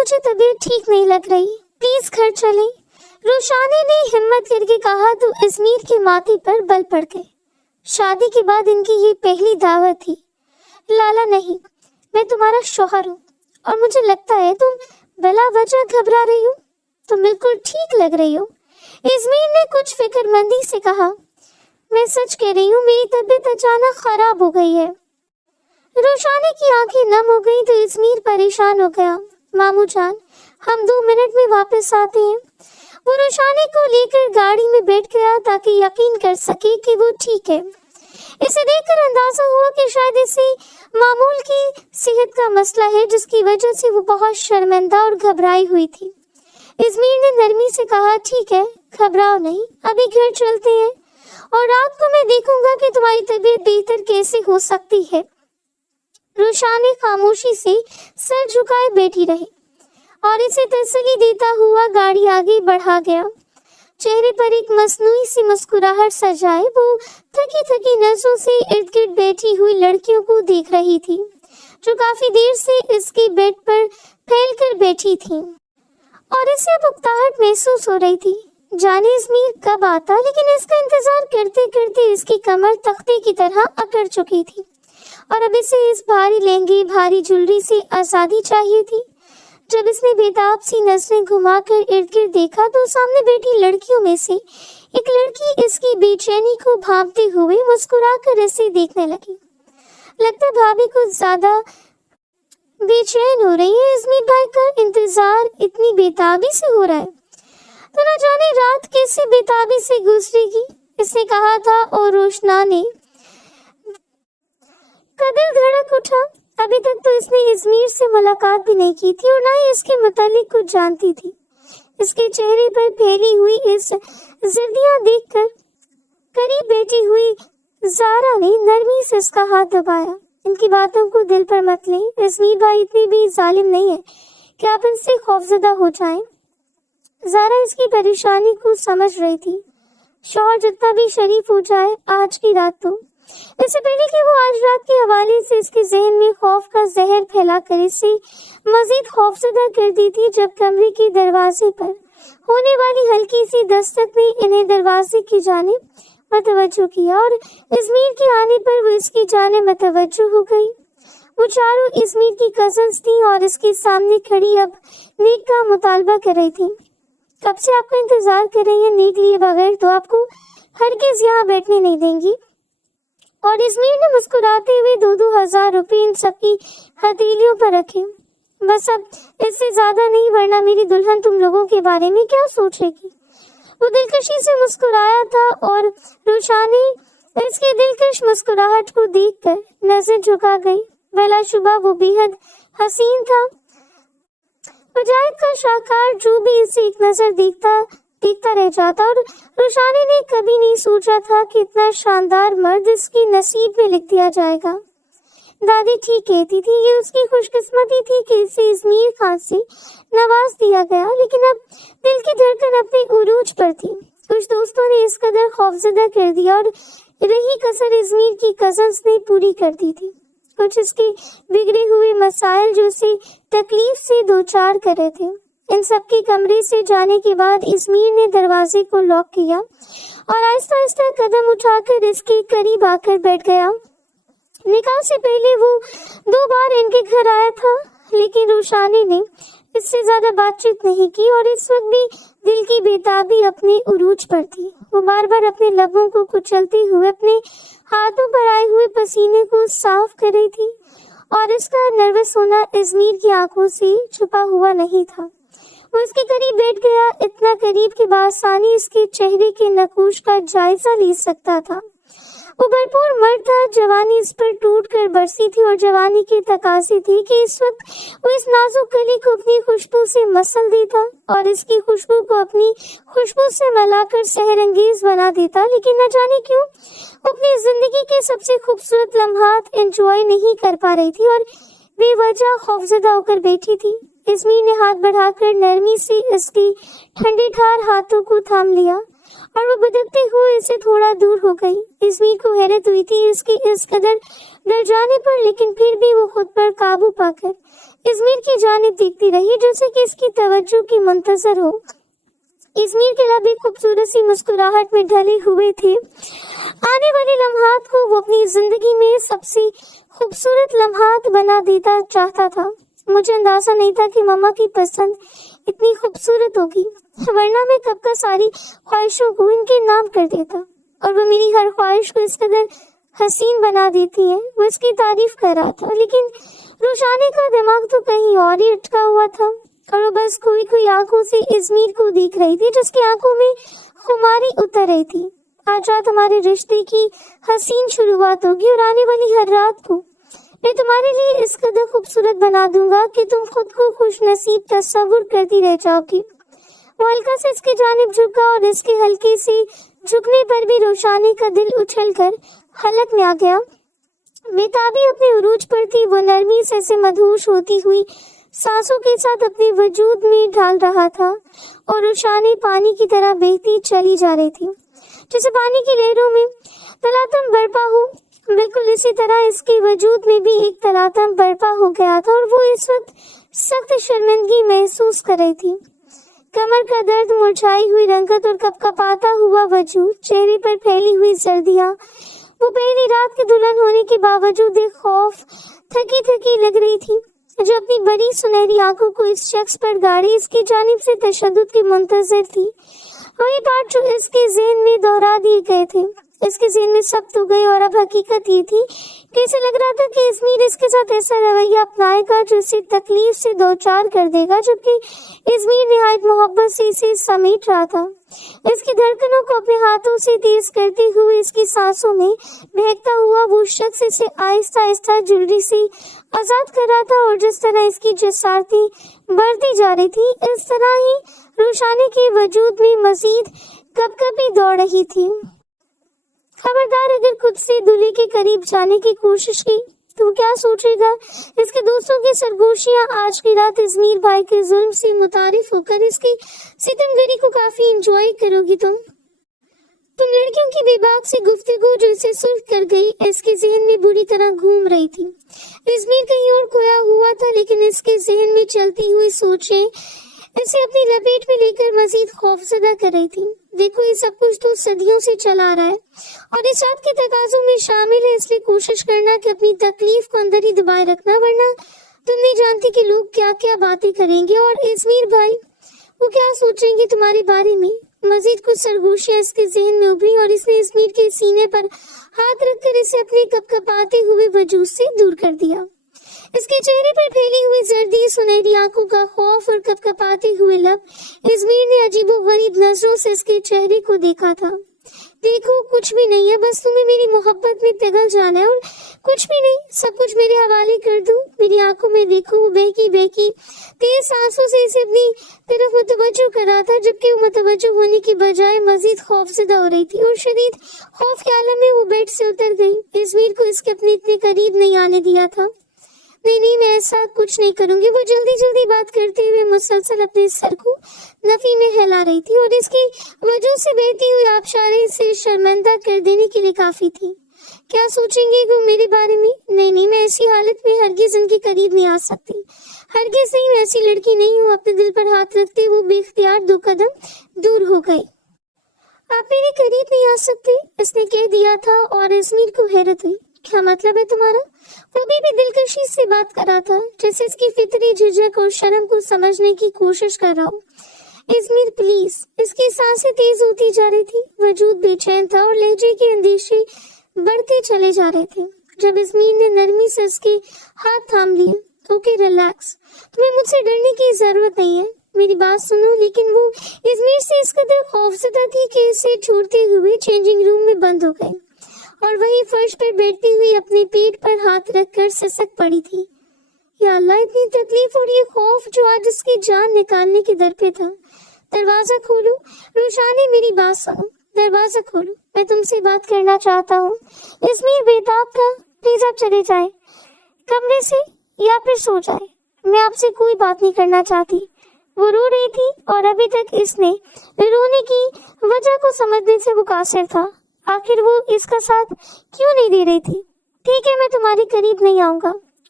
مجھے طبیعت ٹھیک نہیں لگ رہی, پلیز گھر چلیں. روشانی نے ہمت کر کے کہا تو ازمیر کے ماتھے پر بل پڑ گئے. شادی کے بعد ان کی یہ پہلی دعوت تھی. لالا نہیں, میں تمہارا شوہر ہوں اور مجھے لگتا ہے تم بلا وجہ گھبرا رہی ہو. تم بالکل ٹھیک لگ رہی ہو, ازمیر نے کچھ فکر مندی سے کہا. میں سچ کہہ رہی ہوں, میری طبیعت اچانک خراب ہو گئی ہے. روشانی کی آنکھیں نم ہو گئی تو ازمیر پریشان ہو گیا. ماموں جان, ہم 2 منٹ میں واپس آتے ہیں. وہ روشانی کو لے کر گاڑی میں بیٹھ گیا تاکہ یقین کر سکے کہ وہ ٹھیک ہے. اسے دیکھ کر اندازہ ہوا کہ شاید اسے معمول کی صحت کا مسئلہ ہے, جس کی وجہ سے وہ بہت شرمندہ اور گھبرائی ہوئی تھی. ازمیر نے نرمی سے کہا, ٹھیک ہے, گھبراؤ نہیں, ابھی گھر چلتے ہیں اور رات کو میں دیکھوں گا کہ تمہاری طبیعت بہتر کیسے ہو سکتی ہے. روشانی خاموشی سے سر جھکائے بیٹھی رہی اور اسے تسلی دیتا ہوا گاڑی آگے بڑھا گیا. چہرے پر ایک مصنوعی سی مسکراہٹ سجائے وہ تھکی تھکی نسوں سے ارد گرد بیٹھی ہوئی لڑکیوں کو دیکھ رہی تھی, جو کافی دیر سے اس کے بیڈ پر پھیل کر بیٹھی تھیں, اور اسے اب اکتاہٹ محسوس ہو رہی تھی. جانے ازمیر کب آتا, لیکن اس کا انتظار کرتے کرتے اس کی کمر تختے کی طرح اکڑ چکی تھی اور اب اسے اس بھاری لہنگے بھاری جولری سے آزادی چاہیے تھی. جب اس نے بےتاب سی نظریں گھما کر ارد گرد دیکھا تو سامنے بیٹھی لڑکیوں میں سے ایک لڑکی اس کی بے چینی کو بھانپتے ہوئے مسکرا کر اسے دیکھنے لگی. لگتا ہے بھابھی کچھ زیادہ بے چین ہو رہی ہے. ازمیر بھائی کا انتظار اتنی بےتابی سے ہو رہا ہے تو نہ جانے رات کیسے بےتابی سے گزرے گی, اس نے کہا تھا. اور روشنا نے کا دل دھڑک اٹھا. ابھی تک تو اس نے ازمیر سے ملاقات بھی نہیں کی تھی اور نہ ہی اس کے متعلق کچھ جانتی تھی. اس کے چہرے پر پھیلی ہوئی اس زردیاں دیکھ کر قریب بیٹھی ہوئی زارا نے نرمی سے اس کا ہاتھ دبایا. ان کی باتوں کو دل پر مت لیں, ازمیر بھائی اتنے بھی ظالم نہیں ہے کہ آپ ان سے خوفزدہ ہو جائیں. زارا اس کی پریشانی کو سمجھ رہی تھی. شوہر جتنا بھی شریف ہو جائے, آج کی رات تو اس سے پہلے کہ وہ آج رات کے حوالے سے اس کے ذہن میں خوف کا زہر پھیلا کر اسے مزید خوفزدہ کر دی تھی. جب کمرے کے دروازے پر ہونے والی ہلکی سی دستک نے انہیں دروازے کی جانب متوجہ کیا اور ازمیر کے آنے پر وہ اس کی جانب متوجہ ہو گئی. وہ چاروں ازمیر کی کزنز تھیں اور اس کے سامنے کھڑی اب نیک کا مطالبہ کر رہی تھیں. کب سے آپ کا انتظار کر رہی ہیں, نیک لیے بغیر تو آپ کو ہرگز یہاں بیٹھنے نہیں دیں گی. اور ازمیر نے مسکراتے ہوئے 2,000 روپے ان سب کی ہتھیلیوں پر رکھے. بس اب اس سے زیادہ نہیں, ورنہ میری دلہن تم لوگوں کے بارے میں کیا سوچے گی. وہ دلکشی سے مسکرایا تھا اور روشانی اس کی دلکش مسکراہٹ کو دیکھ کر نظر جھکا گئی. بلا شبہ وہ بے حد حسین تھا. مجاہد کا شاہکار جو بھی اسے ایک نظر دیکھتا رہ جاتا, اور روشانی نے کبھی نہیں سوچا تھا کہ اتنا شاندار مرد اس کی نصیب میں لکھ دیا جائے گا. دادی ٹھیک کہتی تھی, یہ اس کی خوش قسمتی تھی کہ اسے ازمیر خان سے نواز دیا گیا, لیکن اب دل کی دھڑکن اپنے عروج پر تھی. کچھ دوستوں نے اس قدر خوفزدہ کر دیا اور رہی کسر ازمیر کی کزنز نے پوری کر دی تھی. کچھ اس کے بگڑے ہوئے مسائل جو اسے تکلیف سے دوچار کر رہے تھے. ان سب کے کمرے سے جانے کے بعد ازمیر نے دروازے کو لاک کیا اور آہستہ آہستہ قدم اٹھا کر اس کے قریب آ کر بیٹھ گیا. نکاح سے پہلے وہ 2 بار ان کے گھر آیا تھا, لیکن روشانی نے اس سے زیادہ بات چیت نہیں کی اور اس وقت بھی دل کی بےتابی اپنے عروج پر تھی. وہ بار بار اپنے لبوں کو کچلتے ہوئے اپنے ہاتھوں پر آئے ہوئے پسینے کو صاف کر رہی تھی, اور اس کا نروس ہونا ازمیر کی آنکھوں سے چھپا ہوا نہیں تھا. وہ اس کے قریب بیٹھ گیا, اتنا قریب کہ بآسانی اس کے چہرے کے نقوش کا جائزہ لے سکتا تھا. وہ بھرپور مرد تھا, جوانی اس پر ٹوٹ کر برسی تھی اور جوانی کے تقاضے تھی کہ اس وقت وہ اس نازک کلی کو اپنی خوشبو سے مسل دیتا اور اس کی خوشبو کو اپنی خوشبو سے ملا کر سحر انگیز بنا دیتا. لیکن نہ جانے کیوں وہ اپنی زندگی کے سب سے خوبصورت لمحات انجوائے نہیں کر پا رہی تھی اور بے وجہ خوفزدہ ہو کر بیٹھی تھی. ازمیر نے ہاتھ بڑھا کر نرمی سے اس کی ٹھنڈی ٹھار ہاتھوں کو تھام لیا اور وہ بدکتے ہوئے اسے تھوڑا دور ہو گئی. ازمیر کو حیرت ہوئی تھی اس کے اس قدر ڈر جانے پر, لیکن پھر بھی وہ خود پر قابو پا کر इज़मीर की जानिब देखती रही जैसे कि इसकी तवज्जो की मुंतजर हो। इज़मीर के लब एक खूबसूरत सी मुस्कुराहट में ढले हुए थे। आने वाले लम्हात को वो अपनी जिंदगी में सबसे खूबसूरत लम्हात बना देता चाहता था। मुझे अंदाजा नहीं था कि मम्मा की पसंद इतनी खूबसूरत होगी, वरना मैं कब का सारी ख्वाहिशों को इनके नाम कर देता और वो मेरी हर ख्वाहिश को इस कदर हसीन बना देती है। वो इसकी तारीफ कर रहा था, लेकिन रोशानी का दिमाग तो कहीं और ही अटका हुआ था और वो बस खोई खोई आंखों से इज़मीर को देख रही थी, जिसकी आंखों में खुमारी उतर रही थी। आज रात हमारे रिश्ते की हसीन शुरुआत होगी और आने वाली हर रात को मैं तुम्हारे लिए इस कदर खूबसूरत बना दूंगा कि तुम खुद को खुश नसीब तस्वुर करती रह जाओगी। वो हल्का से इसकी जानिब झुका और इसके हल्के से झुकने पर भी रोशानी का दिल उछलकर हलक में आ गया। बेताबी अपने उरूज पर थी। वो नरमी से ऐसे मदहोश होती हुई सांसों के साथ अपने वजूद में ढाल रहा था और रोशानी पानी की तरह बहती चली जा रही थी, जैसे पानी की लहरों में तलातम बरपा हो। बिल्कुल इसी तरह इसके वजूद में भी एक तलातम बरपा हो गया था और वो इस वक्त सख्त शर्मिंदगी महसूस कर रही थी। कमर का दर्द, मुरझाई हुई रंगत और कपकपाता हुआ वजूद, चेहरे पर फैली हुई सर्दियाँ, वो पहली रात की दुल्हन होने के बावजूद एक खौफ थकी थकी लग रही थी जो अपनी बड़ी सुनहरी आंखों को इस शख्स पर गाड़ी इसकी जानिब से तशद्दुद की मुंतजर थी। वही बात जो इसके ज़हन में दोहरा दिए गए थे, इसके ज़हन में सख्त हो गई और अब हकीकत ये थी कि इसे लग रहा था कि इज़मीर इसके साथ ऐसा रवैया अपनाएगा जो इसे तकलीफ से दो चार कर देगा, जबकि इज़मीर निहायत मोहब्बत से इसे समेट रहा था। इसकी धड़कनों को अपने हाथों से तेज करते हुए इसकी सांसों में बहकता हुआ वो शख्स इसे आहिस्ता आहिस्ता ज्वेलरी से आजाद कर रहा था और जिस तरह इसकी जसारती बढ़ती जा रही थी, इस तरह ही रोशानी के वजूद में मजीद कपकपी दौड़ रही थी। खबरदार, अगर खुद से दूल्हे के करीब जाने की कोशिश की तो क्या सोचेगा? इसके दोस्तों की सरगोशियां आज की रात इज़मीर भाई के जुल्म से मुतारिफ होकर इसकी सितमगरी को काफी एंजॉय करोगी। तुम लड़कियों की बेबाक सी गुफ्तगू जो इसे सुर्ख कर गई, इसके जहन में बुरी तरह घूम रही थी। इज़मीर कहीं और खोया हुआ था, लेकिन इसके जहन में चलती हुई सोचें इसे अपनी लपेट में लेकर मजीद खौफजदा कर रही थी। देखो, ये सब कुछ तो सदियों से चला रहा है और इस रात के तकाजों में शामिल है, इसलिए कोशिश करना कि अपनी तकलीफ को अंदर ही दबाए रखना, वरना तुम नहीं जानती कि लोग क्या क्या बातें करेंगे और इज़मीर भाई वो क्या सोचेंगे तुम्हारे बारे में। मजीद कुछ सरगोशियां इसके जहन में उभरी और इसने इज़मीर के सीने पर हाथ रखकर इसे अपने कपकपाते हुए वजूद से दूर कर दिया। इसके चेहरे पर फैली हुई जर्दी, सुनहरी आंखों का खौफ और कपकपाते हुए लब, इज़मीर ने अजीबोगरीब नजरों से इसके चेहरे को देखा था। देखो, कुछ भी नहीं है, बस तुम्हें मेरी मोहब्बत में पिघल जाना है और कुछ भी नहीं, सब कुछ मेरे हवाले कर दो। मेरी आंखों में देखो, वो बहकी बहकी तेज सांसों से इसे अपनी तरफ मुतवज्जो कर रहा था, जबकि वो मुतवज्जो होने की बजाय मजीद खौफजदा हो रही थी और शदीद खौफ के आलम में वो बेड से उतर गई। इज़मीर को इसके अपने इतने करीब नहीं आने दिया था। नहीं, मैं ऐसा कुछ नहीं करूंगी। वो जल्दी जल्दी बात करते हुए मुसलसल अपने सर को नफी में हिला रही थी और इसकी वजूद से बहती हुई आबशारें से शर्मिंदा कर देने के लिए काफी थी। क्या सोचेंगे वो मेरे बारे में? नहीं, मैं ऐसी हालत में हरगिज इनके करीब नहीं आ सकती। हरगिज नहीं, मैं ऐसी लड़की नहीं हूँ। अपने दिल पर हाथ रखते वो बेख्तियार 2 कदम दूर हो गई। आप मेरे करीब नहीं आ सकते, इसने कह दिया था और इज़मीर को हैरत हुई। क्या मतलब है तुम्हारा? वो भी दिलकशी से बात कर रहा था, जैसे इसकी फितरी झिझक और शर्म को समझने की कोशिश कर रहा हूँ। इज़मीर प्लीज। इसकी सांसें तेज होती जा रही थी, वजूद बेचैन था और लहजे के अंदेशे बढ़ते चले जा रहे थे। जब इज़मीर ने नरमी से उसके हाथ थाम लिए, ओके रिलैक्स, तुम्हें मुझसे डरने की जरूरत नहीं है, मेरी बात सुनो। लेकिन वो इज़मीर से इस कदर खौफजदा थी कि इसे छोड़ते हुए चेंजिंग रूम में बंद हो गई और वही फर्श पर बैठती हुई अपने पेट पर हाथ रखकर सिसक पड़ी थी। या अल्लाह, इतनी तकलीफ और ये खौफ जो आज उसकी जान निकालने के दर पे था। दरवाजा खोलो रोशानी, मेरी बात सुनो, दरवाजा खोलो, मैं तुमसे बात करना चाहता हूँ। इज़मीर बेताब था। प्लीज आप चले जाए कमरे से या फिर सो जाए, मैं आपसे कोई बात नहीं करना चाहती। वो रो रही थी और अभी तक इसने रोने की वजह को समझने से वो कासिर था। आखिर वो इसका साथ क्यों नहीं दे रही थी? ठीक है, मैं तुम्हारे करीब नहीं आऊंगा,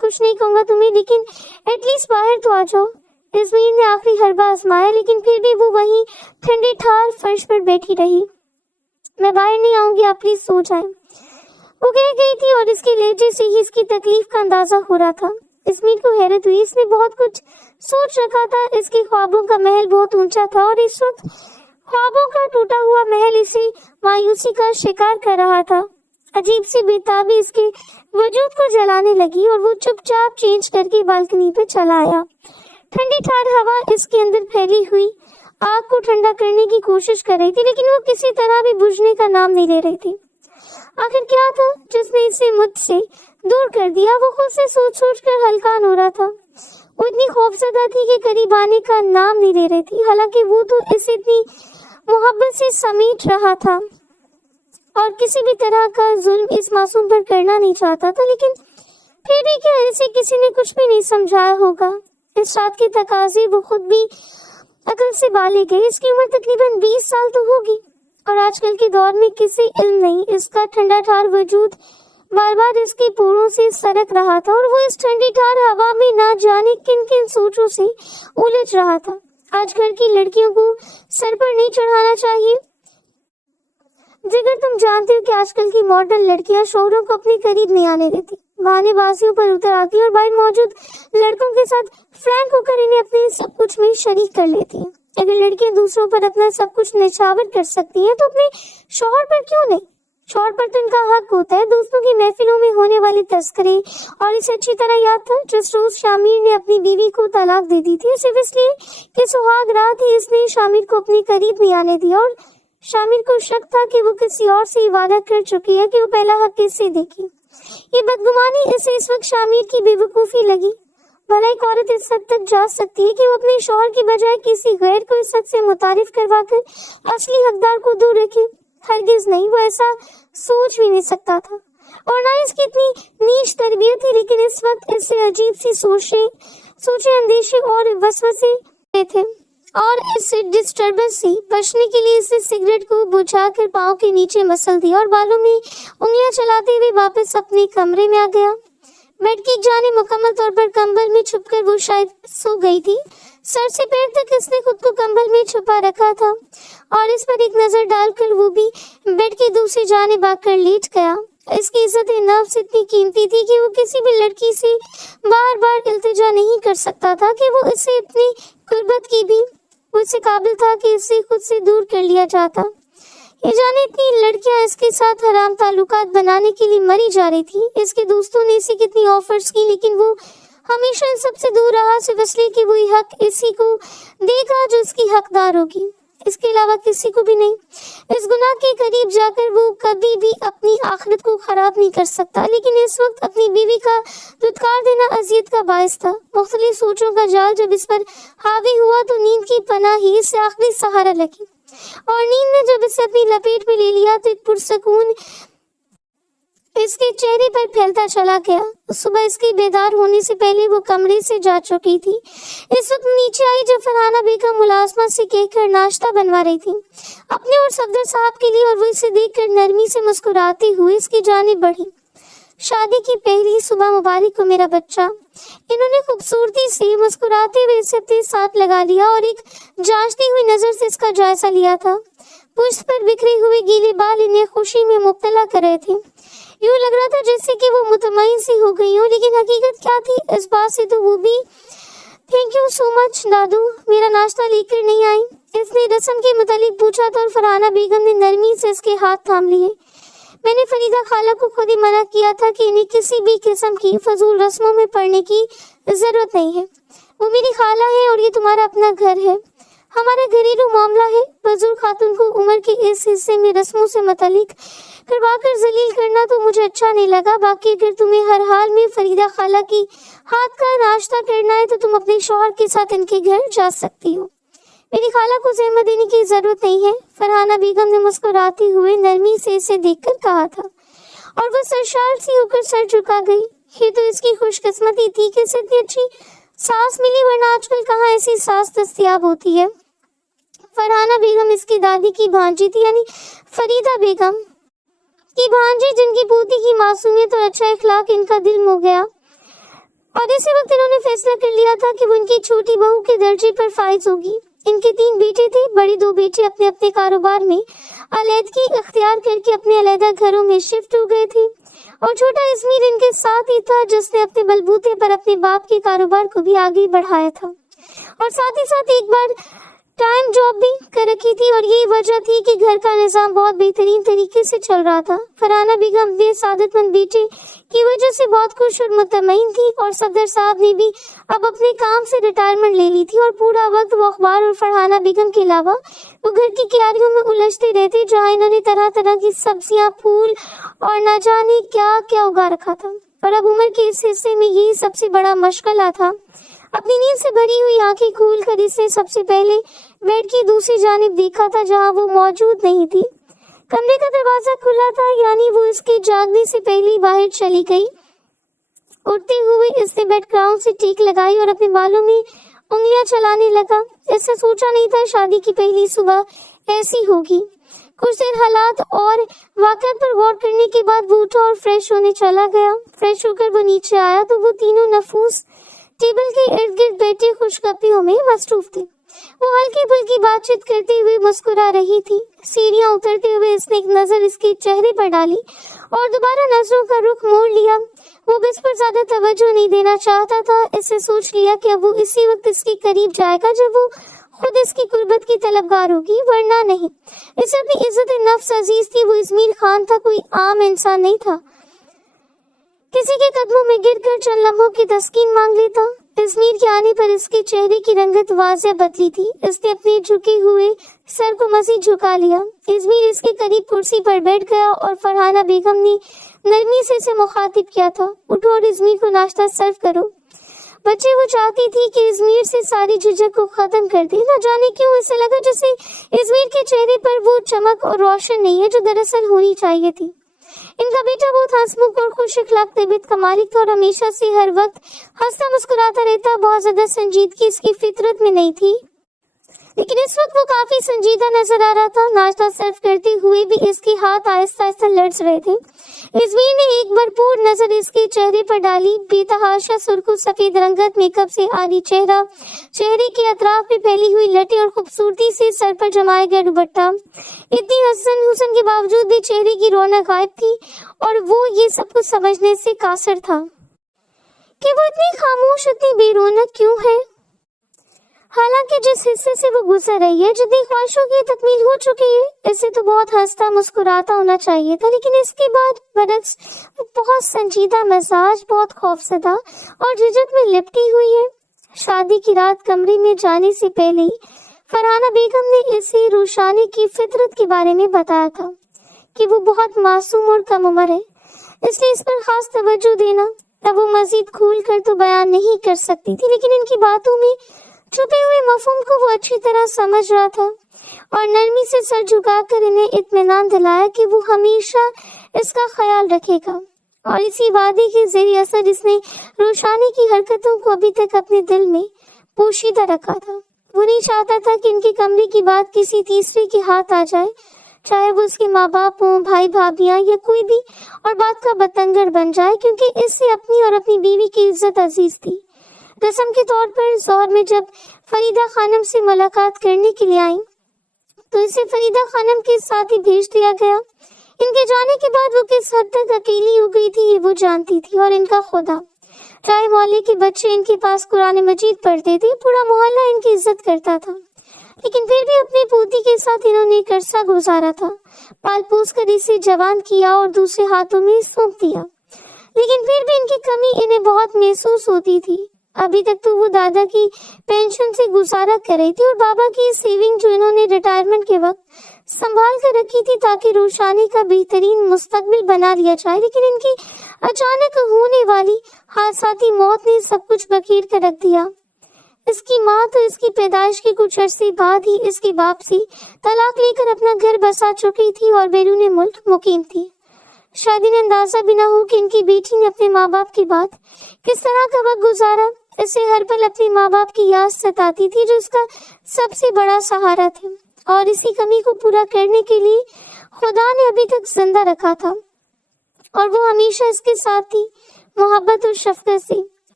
कुछ नहीं कहूँगा तुम्हें, लेकिन एटलीस्ट बाहर तो आ जाओ। इस्मीर ने आखिरी हरबा आजमाया, लेकिन फिर भी वो वहीं ठंडे ठार फर्श पर बैठी रही। मैं बाहर नहीं आऊंगी, आप प्लीज सो जाएं। वो कह गई थी और इसके लहजे से ही इसकी तकलीफ का अंदाजा हो रहा था। इस्मीर को हैरत हुई, इसने बहुत कुछ सोच रखा था। इसके ख्वाबों का महल बहुत ऊंचा था और इस वक्त ख्वाबों का टूटा हुआ महल इसे मायूसी का शिकार कर रहा था। अजीब सी बेताबी इसके वजूद को जलाने लगी और वो चुपचाप चेंज करके बालकनी पे चला आया। ठंडी ठार हवा इसके अंदर फैली हुई आग को ठंडा करने की कोशिश कर रही थी, लेकिन वो किसी तरह भी बुझने का नाम नहीं ले रही थी। आखिर क्या था जिसने इसे मुझसे दूर कर दिया? वो खुद से सोच सोच कर हलकान हो रहा था। वो इतनी खौफजदा थी कि करीब आने का नाम नहीं ले रही थी। हालांकि वो तो इसे इतनी मोहब्बत से समेट रहा था और किसी भी तरह का जुल्म इस मासूम पर करना नहीं चाहता था, लेकिन फिर भी क्या इसे किसी ने कुछ भी नहीं समझाया होगा? इस रात के तकाजे वो खुद भी अकल से बाले गए। इसकी उम्र तकरीबन 20 साल तो होगी और आजकल के दौर में किसी इल्म नहीं। इसका ठंडा ठार वजूद बार बार इसके पोरों से सरक रहा था और वो इस ठंडी ठार हवा में ना जाने किन किन सोचों से उलझ रहा था। आज घर की लड़कियों को सर पर नहीं चढ़ाना चाहिए। जिगर, तुम जानते हो कि आजकल की मॉडर्न लड़कियां शौहरों को अपने करीब नहीं आने देती, बहानेबाजियों पर उतर आती और बाहर मौजूद लड़कों के साथ फ्रैंक होकर इन्हें अपने सब कुछ में शरीक कर लेती हैं। अगर लड़कियां दूसरों पर अपना सब कुछ निछावर कर सकती हैं तो अपने शौहर पर क्यों नहीं? शौहर पर तो इनका हक होता है। दोस्तों की महफिलों में होने वाले तस्करे, और इसे अच्छी तरह याद था जिस रोज शामिर ने अपनी बीवी को तलाक दे दी थी, सिर्फ इसलिए कि सुहाग रात ही इसने शामिर को अपने करीब नहीं आने दिया और शामिर को शक था कि वो किसी और से वादा कर चुकी है कि वो पहला हक किससे देगी। ये बदगुमानी इसे इस वक्त शामिर की बेवकूफी लगी। भला एक औरत इस हद तक जा सकती है कि वो अपने शौहर की बजाय किसी गैर को इस हद से मुतारिफ करवाकर असली हकदार को दूर रखे? हरगिज नहीं, वो ऐसा सोच भी नहीं सकता था और ना इसकी इतनी नीच तरबियत थी। लेकिन इस वक्त इससे अजीब सी सोचे अंदेशे और वसवसे थे और इस डिस्टर्बेंस से बचने के लिए इसे सिगरेट को बुझाकर पाँव के नीचे मसल दिया और बालों में उंगलियां चलाते हुए वापस अपने कमरे में आ गया। बेड की जाने मुकम्मल तौर पर कंबल में छुपकर वो शायद सो गई थी। सर से पैर तक इसने खुद को कंबल में छुपा रखा था और इस पर एक नजर डालकर वो भी बेड की दूसरी जानिब आकर लेट गया। इसकी इज्जत नफ्स इतनी कीमती थी कि वो किसी भी लड़की से बार बार इल्तिजा नहीं कर सकता था कि वो इसे इतनी कुर्बत की भी वो इससे काबिल था कि इसे खुद से दूर कर लिया जाता। ये जाने इतनी लड़कियां इसके साथ हराम ताल्लुकात बनाने के लिए मरी जा रही थी। इसके दोस्तों ने इसे कितनी ऑफर्स की, लेकिन वो हमेशा इन सबसे दूर रहा, सिर्फ इसलिए कि वो हक इसी को देगा जो इसकी हकदार होगी, इसके अलावा किसी को भी नहीं। इस गुनाह के करीब जाकर वो कभी भी अपनी आखिरत को खराब नहीं कर सकता, लेकिन इस वक्त अपनी बीवी का दुत्कार देना अजियत का बायस था। मुख्तलिफ सोचों का जाल जब इस पर हावी हुआ तो नींद की पनाह ही इसे आखिरी सहारा लगी और नींद ने जब इसे अपनी लपेट में ले लिया तो एक पुरसकून इसके चेहरे पर फैलता चला गया। सुबह इसके बेदार होने से पहले वो कमरे से जा चुकी थी। इस वक्त नीचे आई जब फरहाना बेगम मुलाजमा से कहकर नाश्ता बनवा रही थी अपने और सफदर साहब के लिए, और वो इसे देखकर नरमी से मुस्कुराते हुए इसकी जानिब बढ़ी। शादी की पहली सुबह मुबारक हो मेरा बच्चा। इन्होंने खूबसूरती से मुस्कुराते हुए इसे अपने साथ लगा लिया और एक जांचती हुई नजर से इसका जायजा लिया था। पुष्ट पर बिखरे हुए गीले बाल इन्हें खुशी में मुब्तला कर रहे थे। यूं लग रहा था जैसे कि वो मुतमईन सी हो गई हो, लेकिन हकीकत क्या थी इस बात से तो वो भी थैंक यू सो मच दादू, मेरा नाश्ता लेकर नहीं आई। इसने रस्म के मुतालिक पूछा था और फरहाना बेगम ने नरमी से इसके हाथ थाम लिए। मैंने फरीदा खाला को खुद ही मना किया था कि इन्हें किसी भी किस्म की फजूल रस्मों में पड़ने की जरूरत नहीं है। वो मेरी खाला है और ये तुम्हारा अपना घर है, हमारा घरेलू मामला है। फजूल खातून को उम्र के इस हिस्से में रस्मों से मुतालिक करवाकर जलील करना तो मुझे अच्छा नहीं लगा। बाकी अगर तुम्हें हर हाल में फरीदा खाला की हाथ का नाश्ता करना है तो तुम अपने शौहर के साथ इनके घर जा सकती हो, मेरी खाला को ज़हमत देने की जरूरत नहीं है। फरहाना बेगम ने मुस्कुराते हुए नरमी से इसे देखकर कहा था और वह सरशार सी होकर सर झुका गई। ये तो इसकी खुशकिस्मती थी कि इसे इतनी अच्छी सास मिली, वरना आजकल कहाँ ऐसी सास दस्तयाब होती है। फरहाना बेगम इसकी दादी की भांजी थी, यानी फरीदा बेगम की भांजी, जिनकी पोती की मासूमियत और अच्छा इखलाक इनका दिल मोह गया। और इसी वक्त इन्होंने फैसला कर लिया था कि वो इनकी छोटी बहू के दर्जे पर फाइज होगी। इनके 3 बेटे थे, बड़ी 2 बेटे अपने अपने कारोबार में अलहदगी इख्तियार करके अपने अलहदा घरों में शिफ्ट हो गए थे और छोटा इस्मीर इनके साथ ही था, जिसने अपने बलबूते पर अपने बाप के कारोबार को भी आगे बढ़ाया था और साथ ही साथ एक बार टाइम जॉब भी कर रखी थी। और यही वजह थी कि घर का निज़ाम बहुत बेहतरीन तरीके से चल रहा था। फरहाना बेगम अपने सादतमंद बेटे की वजह से बहुत खुश और मुतमईन थी और सफदर साहब ने भी अब अपने काम से रिटायरमेंट ले ली थी और पूरा वक्त वो अखबार और फरहाना बेगम के अलावा वो घर की क्यारियों में उलझते रहते, जहाँ इन्होंने तरह तरह की सब्जियां, फूल और न जाने क्या क्या उगा रखा था। और अब उम्र के इस हिस्से में यही सबसे बड़ा मशगला था। अपनी नींद से भरी हुई आंखें खोलकर इसने सबसे पहले बेड की दूसरी जानिब देखा था, जहां वो मौजूद नहीं थी। कमरे का दरवाजा खुला था, यानी वो इसके जागने से पहले बाहर चली गई। उठते हुए इसने बेड ग्राउंड से टीक लगाई और अपने बालों में उंगलियां चलाने लगा। इसने सोचा नहीं था शादी की पहली सुबह ऐसी होगी। कुछ देर हालात और वाक़यात पर गौर करने के बाद वो उठा और फ्रेश होने चला गया। फ्रेश होकर वो नीचे आया तो वो तीनों नफूस टेबल के इर्द गिर्द बैठे खुशगपियों में मसरूफ थे। वो हल्की फुल्की बातचीत करते हुए मुस्कुरा रही थी। सीढ़ियां उतरते हुए इसने एक नजर इसके चेहरे पर डाली और दोबारा नजरों का रुख मोड़ लिया। वो इस पर ज्यादा तवज्जो नहीं देना चाहता था। इसने सोच लिया कि अब वो इसी वक्त इसके करीब जाएगा जब वो खुद इसकी कुर्बत की तलबगार होगी, वरना नहीं। इसे अपनी इज्जत नफ्स अजीज थी। वो इस्मीर खान था, कोई आम इंसान नहीं था। किसी के कदमों में गिरकर चंद लम्हों की तस्कीन मांग लेता। इस्मीर के आने पर इसके चेहरे की रंगत वाज़ेह बदली थी। इसने अपने झुके हुए सर को मज़ीद झुका लिया। इस्मीर इसके करीब कुर्सी पर बैठ गया और फरहाना बेगम ने नरमी से इसे मुखातिब किया था, उठो और इस्मीर को नाश्ता सर्व करो। बच्चे वो चाहती थी कि इस्मीर से सारी झिझक को खत्म कर दे। न जाने क्यों इसे लगा जैसे इस्मीर के चेहरे पर वो चमक और रोशन नहीं है जो दरअसल होनी चाहिए थी। इनका बेटा बहुत हंसमुख और खुश अखलाक तबीयत का मालिक था और हमेशा से हर वक्त हंसता मुस्कुराता रहता। बहुत ज्यादा संजीदगी इसकी फितरत में नहीं थी, लेकिन इस वक्त वो काफी संजीदा नजर आ रहा था। नाश्ता सर्व करते हुए भी इसके हाथ आहिस्ता आहिस्ता लर्ज रहे थे। इस्मीर ने एक भरपूर नजर इसके चेहरे पर डाली। बेतहाशा सुर्ख सफेद रंगत मेकअप से आरी चेहरा, चेहरे के अतराफ में फैली हुई लटें और खूबसूरती से सर पर जमाया गया दुपट्टा। इतनी हसन हुसन के बावजूद भी चेहरे की रौनक गायब थी और वो ये सब कुछ समझने से कासर था कि वो इतनी खामोश, इतनी बेरौनक क्यों है। हालांकि जिस हिस्से से वो गुजर रही है, जितनी ख्वाहिशों की तकमील हो चुकी है, इसे तो बहुत हंसता मुस्कुराता होना चाहिए था, लेकिन इसके बाद बरक्स बहुत संजीदा मिजाज, बहुत खौफजदा और झिझक में लिपटी हुई है। शादी की रात कमरे में जाने से पहले ही फरहाना बेगम ने इसे रोशानी की फितरत के बारे में बताया था कि वो बहुत मासूम और कम उम्र है, इसलिए इस पर खास तवज्जो देना। अब वो मजीद खोल कर तो बयान नहीं कर सकती थी, लेकिन इनकी बातों में छुपे हुए मफहूम को वो अच्छी तरह समझ रहा था और नरमी से सर झुकाकर इन्हें इत्मीनान दिलाया कि वो हमेशा इसका ख्याल रखेगा। और इसी वादे के जरिए असर इसने रोशानी की हरकतों को अभी तक अपने दिल में पोशीदा रखा था। वो नहीं चाहता था कि इनके कमरे की बात किसी तीसरे के हाथ आ जाए, चाहे वो उसके माँ बाप हों, भाई भाभियाँ या कोई भी, और बात का बतंगड़ बन जाए, क्योंकि इससे अपनी और अपनी बीवी की इज्जत अजीज थी। रस्म के तौर पर ज़ोहर में जब फरीदा खानम से मुलाकात करने के लिए आई तो इसे फरीदा खानम के साथ ही भेज दिया गया। इनके जाने के बाद वो किस हद तक अकेली हो गई थी ये वो जानती थी। और इनका खुदा, चाहे मोहल्ले के बच्चे इनके पास कुरान मजीद पढ़ते थे, पूरा मोहल्ला इनकी इज्जत करता था, लेकिन फिर भी अपनी पोती के साथ इन्होंने एक अरसा गुजारा था। पाल पोस कर इसे जवान किया और दूसरे हाथों में सौंप दिया, लेकिन फिर भी इनकी कमी इन्हें बहुत महसूस होती थी। अभी तक तो वो दादा की पेंशन से गुजारा कर रही थी और बाबा की सेविंग जो इन्होंने रिटायरमेंट के वक्त संभाल कर रखी थी ताकि रोशानी का बेहतरीन मुस्तकबिल बना लिया जाए, लेकिन इनकी अचानक होने वाली हादसाती मौत ने सब कुछ बखेर कर रख दिया। इसकी माँ तो इसकी पैदाइश के कुछ अरसे बाद ही इसके बाप से तलाक लेकर अपना घर बसा चुकी थी और बैरून मुल्क मुकीम थी। शादी ने अंदाजा भी न हो कि इनकी बेटी ने अपने माँ बाप की बात किस तरह का वक्त गुजारा। इसे हर पल अपने माँ बाप की याद सताती थी जो उसका सबसे बड़ा सहारा थे, और इसी कमी को पूरा करने के लिए खुदा ने अभी तक जिंदा रखा था और वो हमेशा इसके साथ थी, मोहब्बत और शफकत से।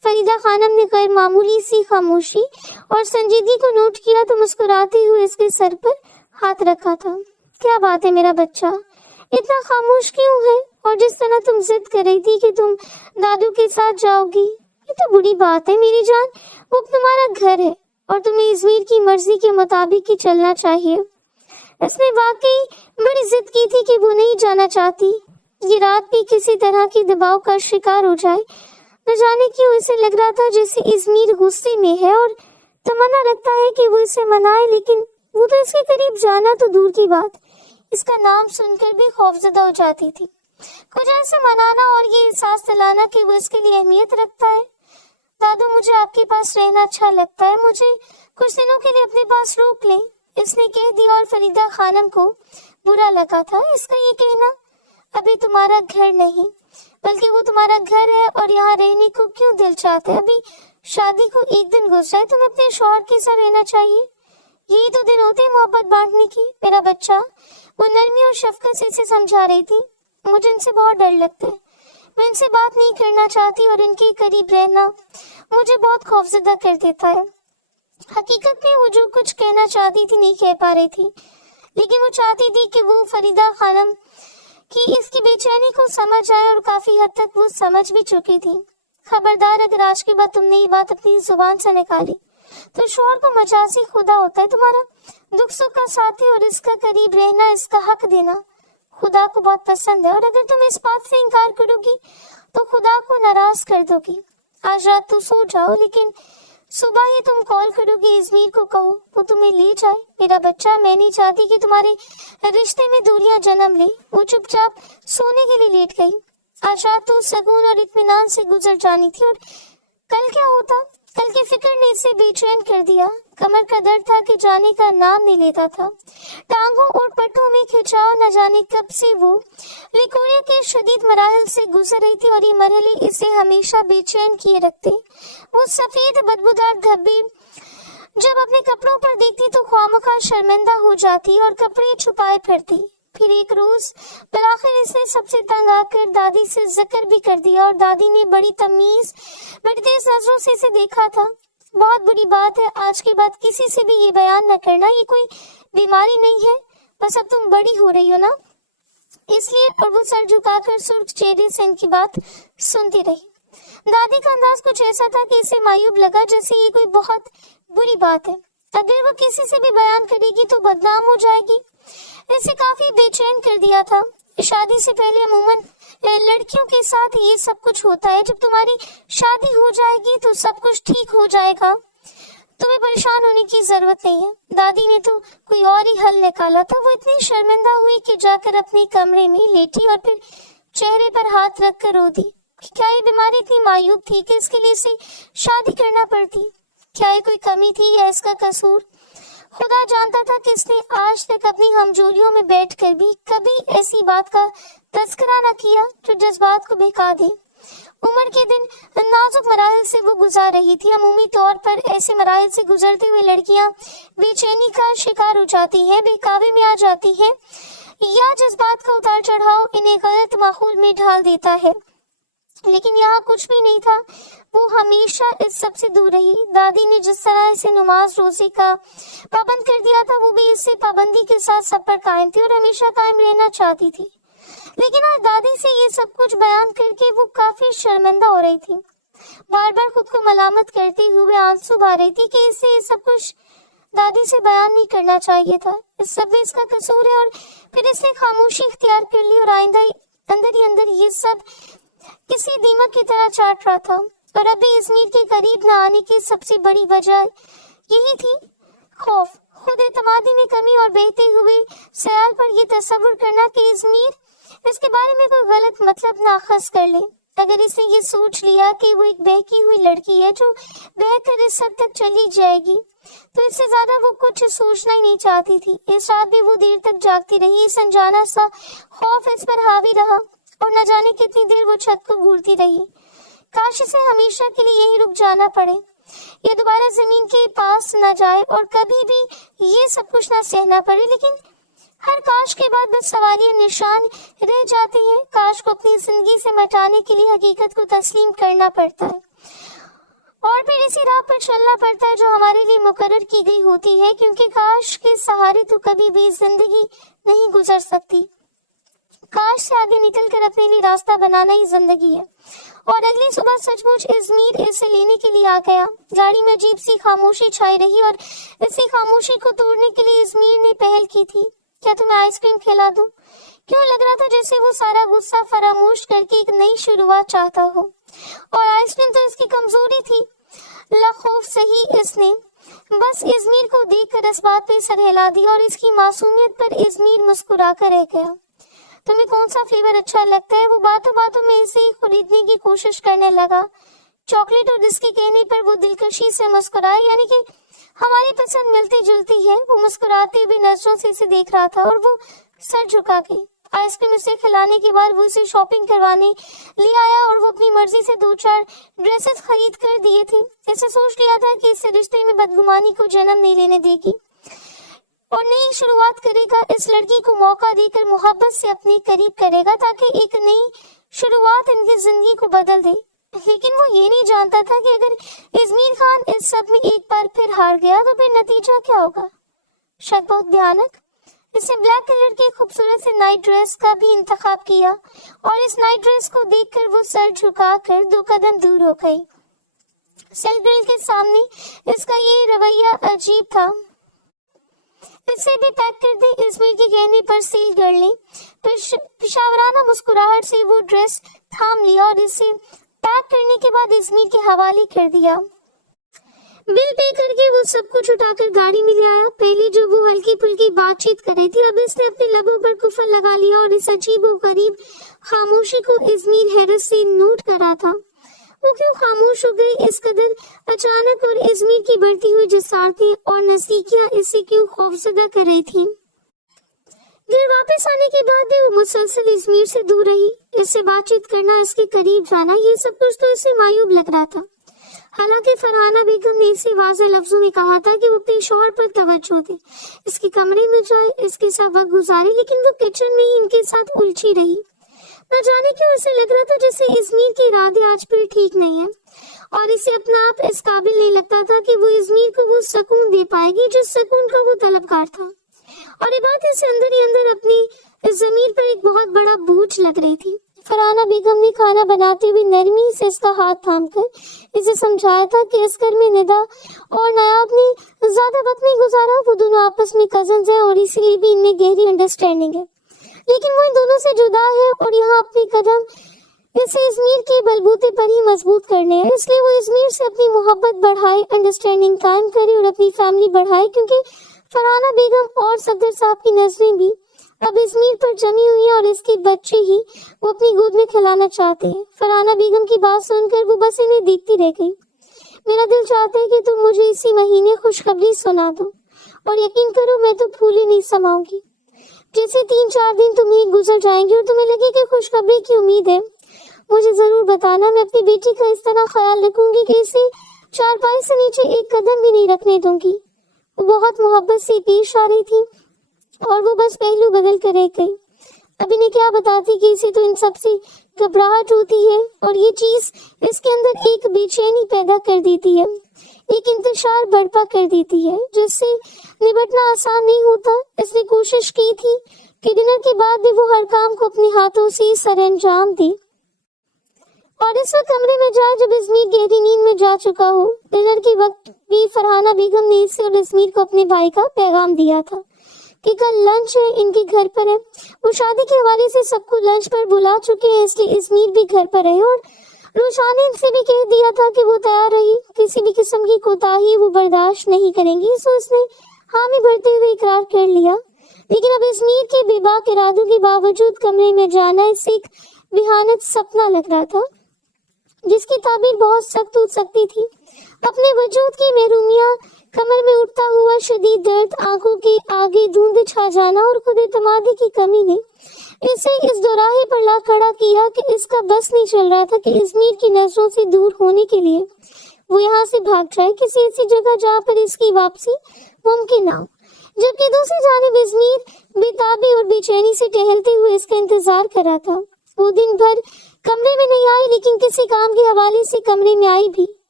फरीदा खानम ने गैर मामूली सी खामोशी और संजीदगी को नोट किया तो मुस्कुराते हुए इसके सर पर हाथ रखा था। क्या बात है मेरा बच्चा, इतना खामोश क्यों है? और जिस तरह तुम जिद कर रही थी कि तुम दादू के साथ जाओगी, ये तो बुरी बात है मेरी जान। वो तुम्हारा घर है और तुम्हें इज़मीर की मर्जी के मुताबिक ही चलना चाहिए। इसने वाकई बड़ी जिद की थी कि वो नहीं जाना चाहती। ये रात भी किसी तरह की दबाव का शिकार हो जाए। न जाने क्यों इसे लग रहा था जैसे इज़मीर गुस्से में है और तमन्ना लगता है कि वो इसे मनाए, लेकिन वो तो इसके करीब जाना तो दूर की बात, इसका नाम सुनकर भी खौफजदा हो जाती थी। कुछ ऐसे मनाना और ये एहसास दिलाना कि वो इसके लिए अहमियत रखता है। दादू, मुझे आपके पास रहना अच्छा लगता है, मुझे कुछ दिनों के लिए अपने पास रोक लें, इसने कह दिया। और फरीदा खानम को बुरा लगा था इसका ये कहना। अभी तुम्हारा घर नहीं बल्कि वो तुम्हारा घर है और यहाँ रहने को क्यों दिल चाहते? अभी शादी को एक दिन गुजरा है, तुम्हें अपने शौहर के साथ रहना चाहिए। यही तो दिन होते मोहब्बत बांटने की मेरा बच्चा। वो नरमी और शफकत से इसे समझा रही थी। मुझे इनसे बहुत डर लगता है, मैं इनसे बात नहीं करना चाहती और इनके करीब रहना मुझे बहुत खौफजदा कर देता है। हकीकत में वो जो कुछ कहना चाहती थी नहीं कह पा रही थी, लेकिन वो चाहती थी कि वो फरीदा खानम की इसकी बेचैनी को समझ जाए और काफी हद तक वो समझ भी चुकी थी। खबरदार, अगर आज के बाद तुमने ये बात अपनी जुबान से निकाली तो शौहर को मजाजी खुदा होता है, तुम्हारा दुख सुख का साथी और इसका करीब रहना, इसका हक देना खुदा को बहुत पसंद है। और अगर तुम इस बात से इनकार करोगी तो खुदा को नाराज कर दोगी। आज रात तो सो जाओ, लेकिन सुबह ही तुम कॉल करोगी, इज़मीर को कहो वो तुम्हें ले जाए। मेरा बच्चा, मैं नहीं चाहती कि तुम्हारे रिश्ते में दूरियां जन्म ले। वो चुपचाप सोने के लिए लेट गई। आज रात तो सुकून और इत्मीनान से गुजर जानी थी, और कल क्या होता? कल की फिक्र ने इसे बेचैन कर दिया। कमर का दर्द था कि जाने का नाम नहीं लेता था। टांगों और पट्टों में खिंचाव, न जाने कब से वो लिकोरिया के शदीद मराहल से गुजर रही थी, और ये मरहले इसे हमेशा बेचैन किए रखते। वो सफेद बदबूदार धब्बे जब अपने कपड़ों पर देखती तो ख्वामखा शर्मिंदा हो जाती और कपड़े छुपाए फिरती। फिर एक रोज बिलाखिर इसने सबसे तंग आकर दादी से जिक्र भी कर दिया, और दादी ने बड़ी तमीज, बड़ी तेज नजरों से इसे देखा था। बहुत बुरी बात है, आज के बाद किसी से भी ये बयान न करना, ये कोई बीमारी नहीं है, बस अब तुम बड़ी हो रही हो ना, इसलिए। और वो सर झुकाकर सुर्ख चेहरे से इनकी बात सुनती रही। दादी का अंदाज कुछ ऐसा था कि इसे मायूब लगा, जैसे ये कोई बहुत बुरी बात है। अगर वो किसी से भी बयान करेगी तो बदनाम हो जाएगी। इसे काफी बेचैन कर दिया था। शादी से पहले अमूमन लड़कियों के साथ ये सब कुछ होता है। जब तुम्हारी शादी हो जाएगी तो सब कुछ ठीक हो जाएगा, तुम्हें परेशान होने की जरूरत नहीं है। दादी ने तो कोई और ही हल निकाला था। वो इतनी शर्मिंदा हुई कि जाकर अपने कमरे में लेटी और फिर चेहरे पर हाथ रख कर रो दी। क्या ये बीमारी इतनी मायूब थी कि इसके लिए इसे शादी करना पड़ती? क्या ये कोई कमी थी या इसका कसूर? खुदा जानता था कि इसने आज तक अपनी हमजोलियों में बैठकर भी कभी ऐसी बात का तस्करा न किया जो जज्बात को बहका दे। उम्र के दिन नाजुक मराहल से वो गुजार रही थी। अमूमी तौर पर ऐसे मराहल से गुजरती हुई लड़कियां बेचैनी का शिकार हो जाती हैं, बेकाबू में आ जाती हैं, या जज्बात का उतार चढ़ाव इन्हें गलत माहौल में ढाल देता है। लेकिन यहाँ कुछ भी नहीं था। वो हमेशा इस सब से दूर रही। दादी ने जिस तरह इसे नमाज रोजे का पाबंद कर दिया था, वो भी इससे पाबंदी के साथ सब पर कायम थी और हमेशा कायम रहना चाहती थी। लेकिन आज दादी से ये सब कुछ बयान करके वो काफी शर्मिंदा हो रही थी। बार बार खुद को मलामत करते हुए आंसू बहा रही थी कि इसे ये सब कुछ दादी से बयान नहीं करना चाहिए था। इस सब में इसका कसूर है। और फिर इसने खामोशी इख्तियार कर ली और आइंदा अंदर ही अंदर ये सब किसी दीमक की तरह चाट रहा था। और अभी इज़मीर के करीब न आने की सबसे बड़ी वजह यही थी, खौफ, खुद एतमादी में कमी और बहते हुए सयाल पर ये तस्वुर करना कि इज़मीर इसके बारे में कोई गलत मतलब नाखस कर ले। अगर इसने ये सोच लिया कि वो एक बहकी हुई लड़की है जो बहकर इस हद तक चली जाएगी, तो इससे ज्यादा वो कुछ सोचना ही नहीं चाहती थी। इस रात भी वो देर तक जागती रही। इस अनजाना सा खौफ इस पर हावी रहा और न जाने कितनी देर वो छत को घूरती रही। काश इसे हमेशा के लिए यहीं रुक जाना पड़े, ये दोबारा जमीन के पास न जाए और कभी भी ये सब कुछ न सहना पड़े। लेकिन हर काश के बाद बस सवालिया निशान रह जाते हैं। काश को अपनी जिंदगी से मिटाने के लिए हकीकत को तस्लीम करना पड़ता है। اور پھر اسی راہ پر چلنا پڑتا ہے جو ہمارے لیے مقرر کی گئی ہوتی ہے، کیونکہ کاش کے سہارے تو کبھی بھی زندگی نہیں گزر سکتی۔ کاش سے آگے نکل کر اپنے لیے راستہ بنانا ہی زندگی ہے۔ اور اگلی صبح سچ مچ ازمیر اسے لینے کے لیے آ گیا۔ گاڑی میں عجیب سی خاموشی چھائی رہی اور اسی خاموشی کو توڑنے کے لیے ازمیر نے پہل کی تھی۔ کیا تمہیں آئس کریم کھلا دوں؟ کیوں لگ رہا تھا جیسے وہ سارا غصہ فراموش کر کے ایک نئی شروعات چاہتا ہو، اور آئس کریم تو اس کی کمزوری تھی۔ لخوف صحیح اس نے بس ازمیر کو دیکھ کر اس بات پہ سر ہلا دیا اور اس کی معصومیت پر ازمیر مسکرا کر رہ گیا۔ تمہیں کون سا فلیور اچھا لگتا ہے؟ وہ باتوں باتوں میں اسے خریدنے کی کوشش کرنے لگا۔ چاکلیٹ، اور اس کے کہنے پر وہ دلکشی سے مسکرائے، یعنی کہ ہماری پسند ملتی جلتی ہے۔ وہ مسکراتے ہوئے نظروں سے اسے دیکھ رہا تھا اور وہ سر جھکا کے آئس کریم اسے کھلانے کے بعد وہ اسے شاپنگ کروانے لے آیا اور وہ اپنی مرضی سے 2-4 ڈریسز خرید کر دیے تھے۔ اسے سوچ لیا تھا کہ اس سے رشتے میں بدگمانی کو جنم نہیں لینے دے گی اور نئی شروعات کرے گا۔ اس لڑکی کو موقع دے کر محبت سے اپنے قریب کرے گا تاکہ ایک نئی شروعات ان کی زندگی کو بدل دے۔ لیکن وہ یہ نہیں جانتا تھا کہ اگر ازمیر خان اس سب میں ایک بار پھر ہار گیا تو پھر نتیجہ کیا ہوگا۔ شاید بہت بھیانک۔ اس نے بلیک کلر کے خوبصورت سے نائٹ ڈریس کا بھی انتخاب کیا اور اس نائٹ ڈریس کو دیکھ کر وہ سر جھکا کر 2 قدم دور ہو گئی۔ سیل گرل کے سامنے اس کا یہ رویہ عجیب تھا۔ اسے بھی پیک کر دے، ازمیر کے کہنے پر سیل گرل نے پشاورانہ مسکراہٹ سے وہ ڈریس تھام لیا اور اسے پیک کرنے کے بعد ازمیر کے حوالے کر دیا۔ بل پے کر کے وہ سب کچھ اٹھا کر گاڑی میں لے آیا۔ پہلے جو وہ ہلکی پھلکی بات چیت کر رہی تھی، اب اس نے اپنے لبوں پر کفر لگا لیا اور اس عجیب و غریب خاموشی کو ازمیر حیرت سے نوٹ کر رہا تھا۔ وہ کیوں خاموش ہو گئی اس قدر اچانک، اور ازمیر کی بڑھتی ہوئی جسارتیں اور نزدیکیاں اسے کیوں خوفزدہ کر رہی تھیں۔ گھر واپس آنے کے بعد بھی وہ مسلسل ازمیر سے دور رہی۔ اس سے بات چیت کرنا، اس کے قریب جانا، یہ سب کچھ تو اسے معیوب لگ رہا تھا۔ حالانکہ فرحانہ بیگم نے اسے واضح لفظوں میں کہا تھا کہ وہ اپنے شوہر پر توجہ دے، اس کے کمرے میں جائے، اس کے ساتھ وقت گزارے، لیکن وہ کچن میں ہی ان کے ساتھ الجھی رہی۔ نہ جانے کیوں اسے لگ رہا تھا جیسے ازمیر کے ارادے آج پھر ٹھیک نہیں ہیں، اور اسے اپنا آپ اس قابل نہیں لگتا تھا کہ وہ ازمیر کو وہ سکون دے پائے گی جس سکون کا وہ طلبگار تھا۔ اور یہ بات اسے اندر ہی اندر اپنی ضمیر پر ایک بہت بڑا بوجھ لگ رہی تھی۔ فرحانہ بیگم نے کھانا بناتے ہوئے نرمی سے اس کا ہاتھ تھام کر اسے سمجھایا تھا کہ اس گھر میں ندا اور نیاب نے زیادہ وقت نہیں گزارا، وہ دونوں آپس میں کزنز ہیں اور اسی لیے بھی ان میں گہری انڈرسٹینڈنگ ہے، لیکن وہ ان دونوں سے جدا ہے اور یہاں اپنے قدم اسے ازمیر کے بلبوتے پر ہی مضبوط کرنے ہیں۔ اس لیے وہ ازمیر سے اپنی محبت بڑھائے، انڈرسٹینڈنگ قائم کرے اور اپنی فیملی بڑھائے، کیونکہ فرحانہ بیگم اور صفدر صاحب کی نظریں بھی اب ازمیر پر جمی ہوئی ہیں اور اس کے بچے ہی وہ اپنی گود میں کھلانا چاہتے ہیں۔ فرحانہ بیگم کی بات سن کر وہ بس انہیں دیکھتی رہ گئی۔ میرا دل چاہتا ہے کہ تم مجھے اسی مہینے خوشخبری سنا دو، اور یقین کرو میں تو پھولے نہیں سماؤں گی۔ جیسے 3-4 دن تمہیں گزر جائیں گے اور تمہیں لگے کہ خوشخبری کی امید ہے، مجھے ضرور بتانا۔ میں اپنی بیٹی کا اس طرح خیال رکھوں گی کہ اسے 4 پائے سے نیچے ایک قدم بھی نہیں رکھنے دوں گی۔ وہ بہت محبت سے پیش آ رہی تھی اور وہ بس پہلو بدل کر رہ گئی۔ اب انہیں کیا بتاتی کہ اسے تو ان سب سے گھبراہٹ ہوتی ہے، اور یہ چیز اس کے اندر ایک بے چینی پیدا کر دیتی ہے، ایک انتشار برپا کر دیتی ہے جس سے نبٹنا آسان نہیں ہوتا۔ اس نے کوشش کی تھی کہ ڈنر کے بعد بھی وہ ہر کام کو اپنے ہاتھوں سے سر انجام دے، اور اس وقت کمرے میں جائے جب ازمیر گہری نیند میں جا چکا ہو۔ ڈنر کے وقت بھی فرحانہ بیگم نے اسے اور ازمیر کو اپنے بھائی کا پیغام دیا تھا کہ کل لنچ ہے، ان کے گھر پر ہے۔ وہ شادی کے حوالے سے سب کو لنچ پر بلا چکے ہیں، اس لیے ازمیر بھی گھر پر ہے، اور روشانی سے بھی کہہ دیا تھا کہ وہ تیار رہی، کسی بھی قسم کی کوتاہی وہ برداشت نہیں کریں گی۔ سو اس نے حامی بھرتے ہوئے اقرار کر لیا، لیکن اب ازمیر کے بے باک ارادوں کے باوجود کمرے میں جانا اسے ایک بھیانک سپنا لگ رہا تھا جس کی تعبیر بہت سخت ہو سکتی تھی۔ اپنے وجود کی محرومیاں، کمر میں اٹھتا ہوا شدید درد، آنکھوں کے آگے دھند چھا جانا اور خود اعتمادی کی کمی نے اسے اس دوراہے پر لا کھڑا کیا کہ اس کا بس نہیں چل رہا تھا کہ ازمیر کی نظروں سے دور ہونے کے لیے وہ یہاں سے بھاگ جائے کسی ایسی جگہ جہاں پر اس کی واپسی ممکن نہ ہو، جبکہ دوسری جانب ازمیر بے تابی اور بے چینی سے ٹہلتے ہوئے اس کا انتظار کر رہا تھا۔ وہ دن بھر کمرے میں نہیں آئی، لیکن کسی کام کے حوالے سے کمرے میں آئی بھی،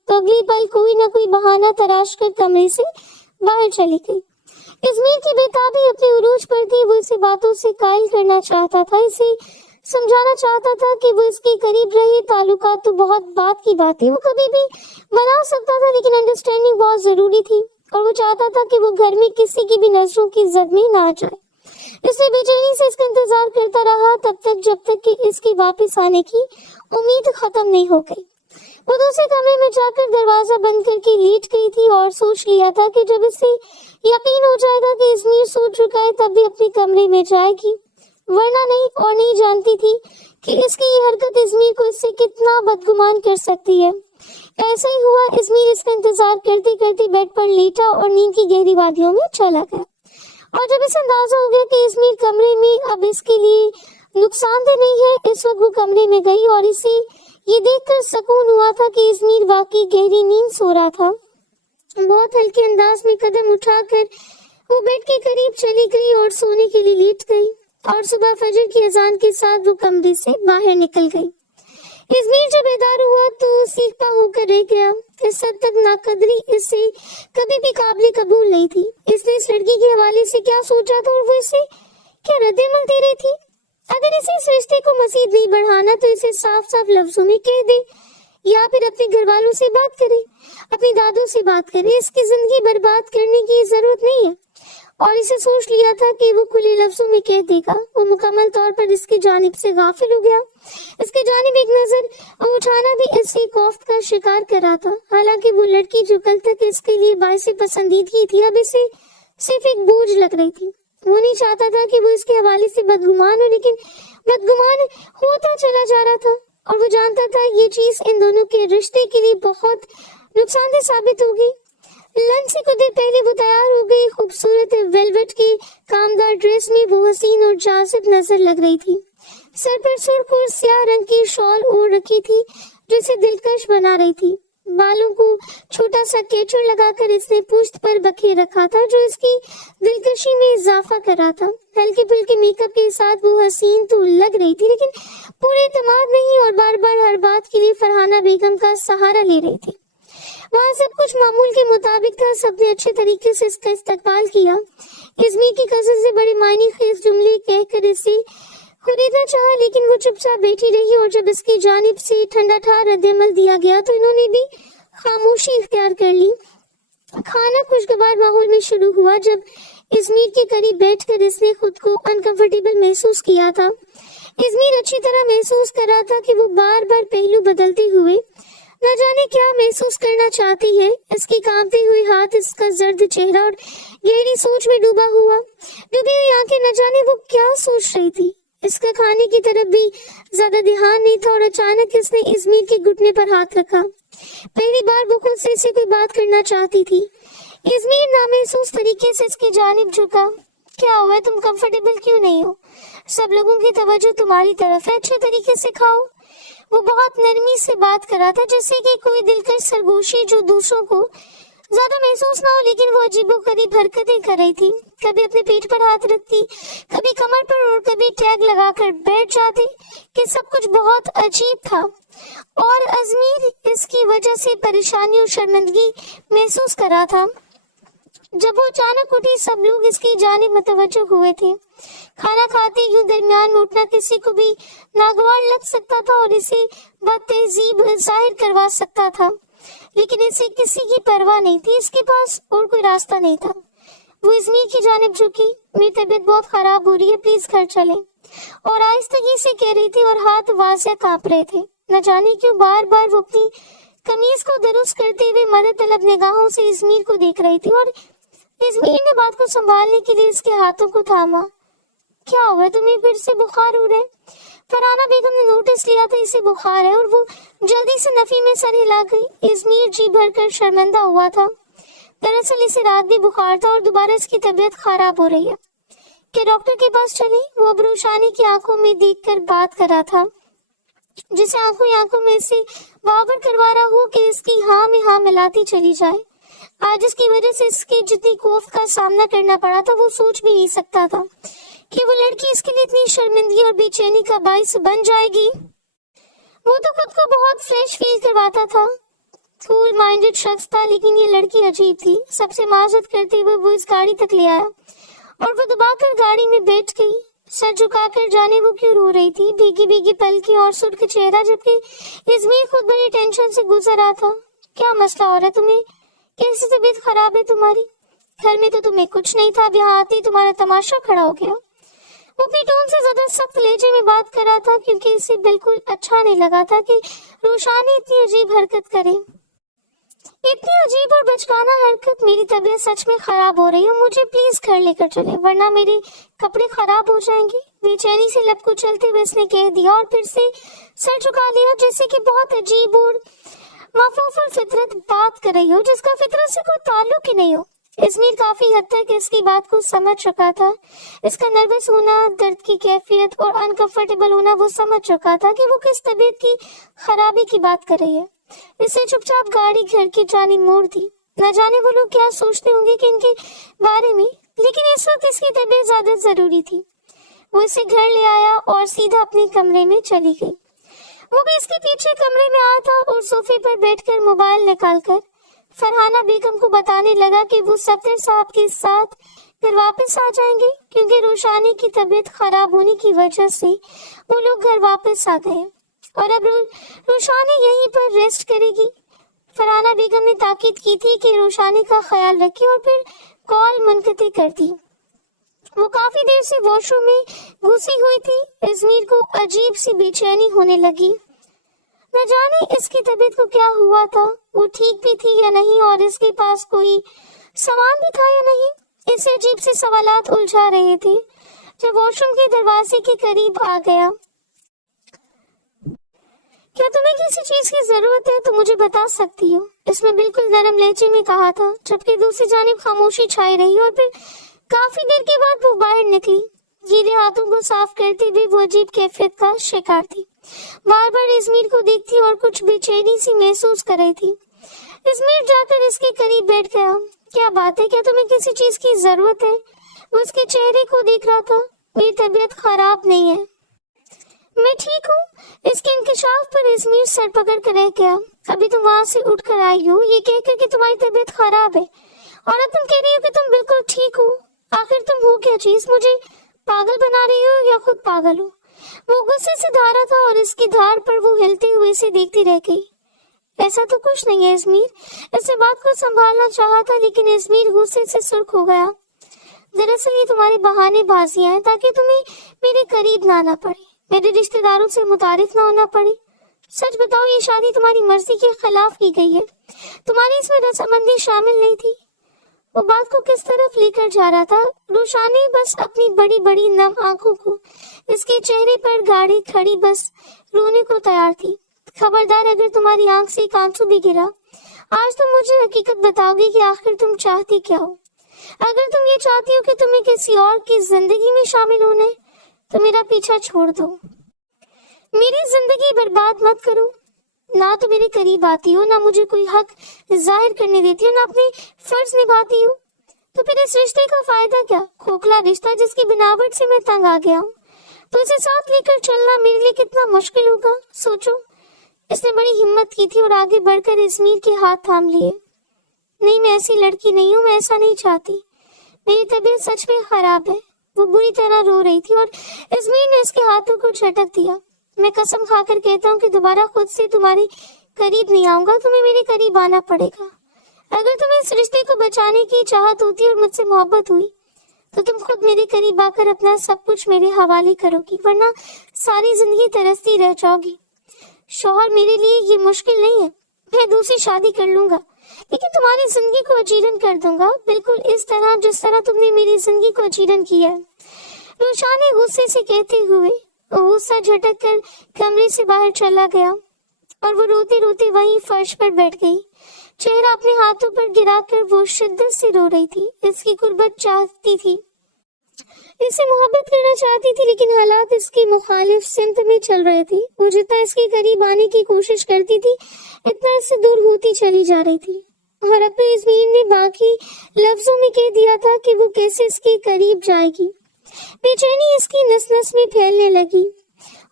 तो अगली पल कोई न कोई बहाना तराश कर कमरे से बाहर चली गई। इज़मीर की बेताबी अपने उरूज पर थी। वो इसे बातों से कायल करना चाहता था, इसे समझाना चाहता था कि वो इसके करीब रहे। ताल्लुकात तो बहुत बात की बात है, वो कभी भी बना सकता था, लेकिन अंडरस्टैंडिंग बहुत जरूरी थी और वो चाहता था कि वो घर में किसी की भी नजरों की जद में ना आ जाए। इसलिए बेचैनी से इसका इंतजार करता रहा तब तक जब तक कि इसके वापस आने की उम्मीद खत्म नहीं हो गई। वो दूसरे कमरे में जाकर दरवाजा बंद करके लेट गई थी और सोच लिया था कि जब इसे यकीन हो जाएगा कि इज़मीर सो चुका है तब भी अपने कमरे में जाएगी, वरना नहीं। और नहीं जानती थी कि इसकी ये हरकत इज़मीर को इससे कितना बदगुमान कर सकती है। ऐसा ही हुआ। इज़मीर इसका इंतजार करते करते बेड पर लेटा और नींद की गहरी वादियों में चला गया। और जब इसे अंदाजा हो गया कि इज़मीर कमरे में अब इसके लिए नुकसानदेह नहीं है, इस वक्त वो कमरे में गई और इसे ये देखकर सुकून हुआ था कि इज़मीर वाकई गहरी नींद सो रहा था। बहुत हल्के अंदाज में कदम उठाकर वो बेड के करीब चली गई और सोने के लिए लेट गई और सुबह फजर की अजान के साथ वो कमरे से बाहर निकल गई। इज़मीर जब बेदार हुआ तो सीखता होकर रह गया। इस हद तक नाकदरी इससे कभी भी काबिल कबूल नहीं थी। इसने इस लड़की के हवाले से क्या सोचा था और वो इसे क्या रद्द-ए-अमल दे रही थी। अगर इसे इस रिश्ते को मजीद नहीं बढ़ाना तो इसे साफ साफ लफ्जों में कह दे या फिर अपने घर वालों से बात करे, अपनी दादों से बात करे। इसकी जिंदगी बर्बाद करने की जरूरत नहीं है। और इसे सोच लिया था कि वो खुले लफ्जों में कह देगा। वो मुकम्मल तौर पर इसकी जानिब से गाफिल हो गया। इसकी जानिब एक नजर उठाना भी इसे खौफ का शिकार कर रहा था। हालांकि वो लड़की जो कल तक इसके लिए बाइसे पसंदीदगी थी अब इसे सिर्फ एक बोझ लग रही थी। वो नहीं चाहता था कि वो इसके हवाले से बदगुमान हो, लेकिन बदगुमान होता चला जा रहा था और वो जानता था ये चीज इन दोनों के रिश्ते के लिए बहुत नुकसानदेह साबित होगी। लंच से कुछ देर पहले वो तैयार हो गई। खूबसूरत वेलवेट की कामदार ड्रेस में वो हसीन और जाजिब नजर लग रही थी। सर पर सुर्ख और स्याह रंग की शॉल ओढ़ रखी थी जो इसे दिलकश बना रही थी। बालों को छोटा सा केचड़ लगाकर इसने पुश्त पर बखेर रखा था जो इसकी दिलकशी में इजाफा कर रहा था। हल्के फुल्के मेकअप के साथ वो हसीन तो लग रही थी, लेकिन पूरे एतमाद नहीं और बार बार हर बात के लिए फरहाना बेगम का सहारा ले रही थी। वहाँ सब कुछ मामूल के मुताबिक था। सबने अच्छे तरीके से इसका इस्तकबाल किया। इज़मीर की कज़न से बड़े मायने खेज जुमले कहकर इसे खरीदना चाहा, लेकिन वो चुपचाप बैठी रही और जब इसकी जानिब से ठंडा ठार रद्द-ए-अमल दिया गया तो इन्होंने भी खामोशी इख्तियार कर ली। खाना खुशगवार माहौल में शुरू हुआ। जब इज़मीर के करीब बैठकर इसने खुद को अनकंफर्टेबल महसूस किया था। इज़मीर अच्छी तरह महसूस कर रहा था कि वो बार बार पहलू बदलते हुए न जाने क्या महसूस करना चाहती है। इसकी कांपते हुए हाथ, इसका जर्द चेहरा और गहरी सोच में डूबी हुई आंखें, न जाने वो क्या सोच रही थी। इसका खाने की तरफ भी ज्यादा ध्यान नहीं था और अचानक इसने इज़मीर के घुटने पर हाथ रखा। पहली बार वो खुद से इसे कोई बात करना चाहती थी। इज़मीर नामहसूस तरीके से इसकी जानिब झुका। क्या हुआ, तुम कंफर्टेबल क्यों नहीं हो? सब लोगों की तवज्जो तुम्हारी तरफ है, अच्छे तरीके से खाओ। वो बहुत नरमी से बात कर रहा था जैसे कि कोई दिलकश सरगोशी जो दूसरों को ज्यादा महसूस ना हो, लेकिन वो अजीबोगरीब हरकतें कर रही थी। कभी अपने पेट पर हाथ रखती, कभी कमर पर और कभी टैग लगाकर बैठ जाती कि सब कुछ बहुत अजीब था और इज़मीर इसकी वजह से परेशानी और शर्मिंदगी महसूस कर रहा था। जब वो अचानक उठी सब लोग इसकी जानिब मुतवज्जो हुए थे। खाना खाते यूं दरमियान में उठना किसी को भी नागवार लग सकता था और इसे बदतहजीब जाहिर करवा सकता था, लेकिन इसे किसी की परवाह नहीं थी। इसके पास और कोई रास्ता नहीं था। वो इज़मीर की जानिब झुकी। मेरी तबीयत बहुत खराब हो रही है, प्लीज घर चलें, और आहिस्तगी से कह रही थी और हाथ वाज़े कांप रहे थे। न जाने क्यों बार बार वो अपनी कमीज को दुरुस्त करते हुए मदद तलब निगाहों से इज़मीर को देख रही थी और इज़मीर ने बात को संभालने के लिए इसके हाथों को थामा। क्या हुआ, तुम्हें फिर से बुखार हो रहा है? फरहाना बेगम ने नोटिस लिया था इसे बुखार है और वो जल्दी से नफी में सर हिला गई। इज़मीर जी भरकर शर्मिंदा हुआ था। दरअसल इसे रात भी बुखार था और दोबारा इसकी तबीयत खराब हो रही है। क्या डॉक्टर के पास चले? वो अब रोशानी की आंखों में देखकर बात कर रहा था, जिसे आंखों में से बावर करवा रहा हो कि इसकी हाँ में हाँ मिलाती चली जाए। आज इसकी वजह से इसके जितनी खौफ का सामना करना पड़ा था वो सोच भी नहीं सकता था कि वो लड़की इसके लिए इतनी शर्मिंदगी और बेचैनी का बाइस बन जाएगी। वो तो खुद को बहुत फ्रेश फील करवाता था। कूल माइंडेड शख्स था, लेकिन ये लड़की अजीब थी। सबसे माजरत करते हुए वो इस गाड़ी तक ले आया और वो दबाकर गाड़ी में बैठ गई। सर झुकाकर जाने वो क्यों रो रही थी, भीगी भीगी पलकी और सुर्ख चेहरा, जबकि इज़मीर खुद बड़ी टेंशन से गुजर रहा था। क्या मसला हो रहा है तुम्हें? कैसी तबीयत खराब है तुम्हारी? घर में तो तुम्हें कुछ नहीं था, अब यहाँ आते ही तुम्हारा तमाशा खड़ा हो गया। वो अपनी टोन से ज्यादा सख्त लहजे में बात कर रहा था, क्योंकि इसे बिल्कुल अच्छा नहीं लगा था कि रोशानी इतनी अजीब हरकत करे। इतनी अजीब और बचकाना हरकत। मेरी तबीयत सच में खराब हो रही है, मुझे प्लीज घर लेकर चले, वरना मेरे कपड़े खराब हो जाएंगे। बेचैनी से लब कुचलते हुए उसने कह दिया और फिर से सर झुका लिया, जैसे कि बहुत अजीब और माफूफुल फितरत बात कर रही हो, जिसका फितरत से कोई ताल्लुक ही नहीं हो। इज़मीर काफी हद तक इसकी बात को समझ चुका था। इसका नर्वस होना, दर्द की कैफियत और अनकंफर्टेबल होना वो समझ चुका था कि वो किस तबीयत की खराबी की बात कर रही है। इसे चुपचाप गाड़ी घर की जानी मोड़ दी। न जाने वो लोग क्या सोचते होंगे कि इनके बारे में, लेकिन इस वक्त इसकी तबीयत ज्यादा जरूरी थी। वो इसे घर ले आया और सीधा अपने कमरे में चली गई। वो भी इसके पीछे कमरे में आया था और सोफे पर बैठकर मोबाइल निकालकर फरहाना बेगम को बताने लगा कि वो सफदर साहब के साथ फिर वापस आ जाएंगे, क्योंकि रोशानी की तबीयत खराब होने की वजह से वो लोग घर वापस आ गए और अब रोशानी यहीं पर रेस्ट करेगी। फरहाना बेगम ने ताकीद की थी कि रोशानी का ख्याल रखे और फिर कॉल मुनक़ती कर दी। वो काफी देर से वॉशरूम में घुसी हुई थी। इज़मीर को अजीब सी बेचैनी होने लगी। न जाने इसकी तबीयत को क्या हुआ था, वो ठीक भी थी या नहीं, और इसके पास कोई सामान भी था या नहीं। इसे अजीब से सवालात उलझा रहे थे। जब वॉशरूम के दरवाजे के करीब आ गया, क्या तुम्हें किसी चीज की जरूरत है तो मुझे बता सकती हो, इसने बिल्कुल नरम लहजे में कहा था, जबकि दूसरी जानिब खामोशी छाई रही और फिर काफी देर के बाद वो बाहर निकली। गीले हाथों को साफ करते हुए वो अजीब कैफियत का शिकार थी। बार बार इज़मीर को देखती और कुछ बेचैनी सी महसूस कर रही थी। इज़मीर जाकर इसके करीब बैठ गया। क्या बात है, क्या तुम्हें किसी चीज की जरूरत है? वो उसके चेहरे को देख रहा था। मेरी तबीयत खराब नहीं है, मैं ठीक हूँ। इसके इंकशाफ पर इज़मीर सर पकड़ कर रह गया। अभी तुम वहां से उठ कर आई हो ये कहकर कि तुम्हारी तबीयत खराब है, और अब तुम कह रही हो कि तुम बिल्कुल ठीक हो। आखिर तुम हो क्या चीज? मुझे पागल बना रही हो या खुद पागल हो? वो गुस्से से धारा था और इसकी धार पर वो हिलते हुए इसे देखती रह गई। ऐसा तो कुछ नहीं है इज़मीर। इसे बात को संभालना चाहा था, लेकिन इज़मीर गुस्से से सुर्ख हो गया। दरअसल ये तुम्हारी बहानेबाजियां हैं ताकि तुम्हें मेरे करीब ना आना पड़े, मेरे रिश्तेदारों से मुतारिफ ना होना पड़े। सच बताओ, ये शादी तुम्हारी मर्जी के खिलाफ की गई है, तुम्हारी इसमें रजामंदी शामिल नहीं थी। वो बात को किस तरफ लेकर जा रहा था, रोशानी बस अपनी बड़ी बड़ी नम आंखों को इसके चेहरे पर गाड़ी खड़ी बस रोने को तैयार थी। खबरदार, अगर तुम्हारी आंख से एक आंसू भी गिरा, आज तुम मुझे हकीकत बताओगी कि आखिर तुम चाहती क्या हो। अगर तुम ये चाहती हो कि तुम्हें किसी और की जिंदगी में शामिल होना है, तो मेरा पीछा छोड़ दो। मेरी जिंदगी बर्बाद मत करो। ना तो मेरे करीब आती हो, ना मुझे कोई हक जाहिर करने देती हो, ना अपने फर्ज निभाती हो। तो फिर इस रिश्ते का फायदा क्या? खोखला रिश्ता जिसकी बनावट से मैं तंग आ गया हूँ। तो इसे साथ लेकर चलना मेरे लिए कितना मुश्किल होगा, सोचो। इसने बड़ी हिम्मत की थी और आगे बढ़कर इज़मीर के हाथ थाम लिए। नहीं, मैं ऐसी लड़की नहीं हूँ, मैं ऐसा नहीं चाहती। मेरी तबीयत सच में खराब है। वो बुरी तरह रो रही थी और इज़मीर ने इसके हाथों को झटक दिया। मैं कसम खाकर कहता हूँ कि दोबारा खुद से तुम्हारे करीब नहीं आऊंगा, तुम्हें मेरे करीब आना पड़ेगा। अगर तुम्हें इस रिश्ते को बचाने की चाहत होती और मुझसे मोहब्बत हुई, तो तुम खुद मेरे करीब आकर अपना सब कुछ मेरे हवाले करोगी, वरना सारी जिंदगी तरसती रह जाओगी। शौहर मेरे लिए ये मुश्किल नहीं है, मैं दूसरी शादी कर लूंगा, लेकिन तुम्हारी जिंदगी को अजीरन कर दूंगा, बिल्कुल इस तरह जिस तरह तुमने मेरी जिंदगी को अजीरन किया है। रोशानी गुस्से से कहते हुए गुस्सा झटक कर कमरे से बाहर चला गया और वो रोते रोते वहीं फर्श पर बैठ गई। चेहरा अपने हाथों पर गिराकर वो शिद्दत से रो रही थी। इसकी कुर्बत चाहती थी, इससे मोहब्बत करना चाहती थी, लेकिन हालात इसकी मुखालिफ सिमत में चल रहे थे। वो जितना इसके करीब आने की कोशिश करती थी, इतना इससे दूर होती चली जा रही थी। और अब तो इज़मीर ने बाकी लफ्जों में कह दिया था कि वो कैसे इसके करीब जाएगी। बेचैनी इसकी नस नस में फैलने लगी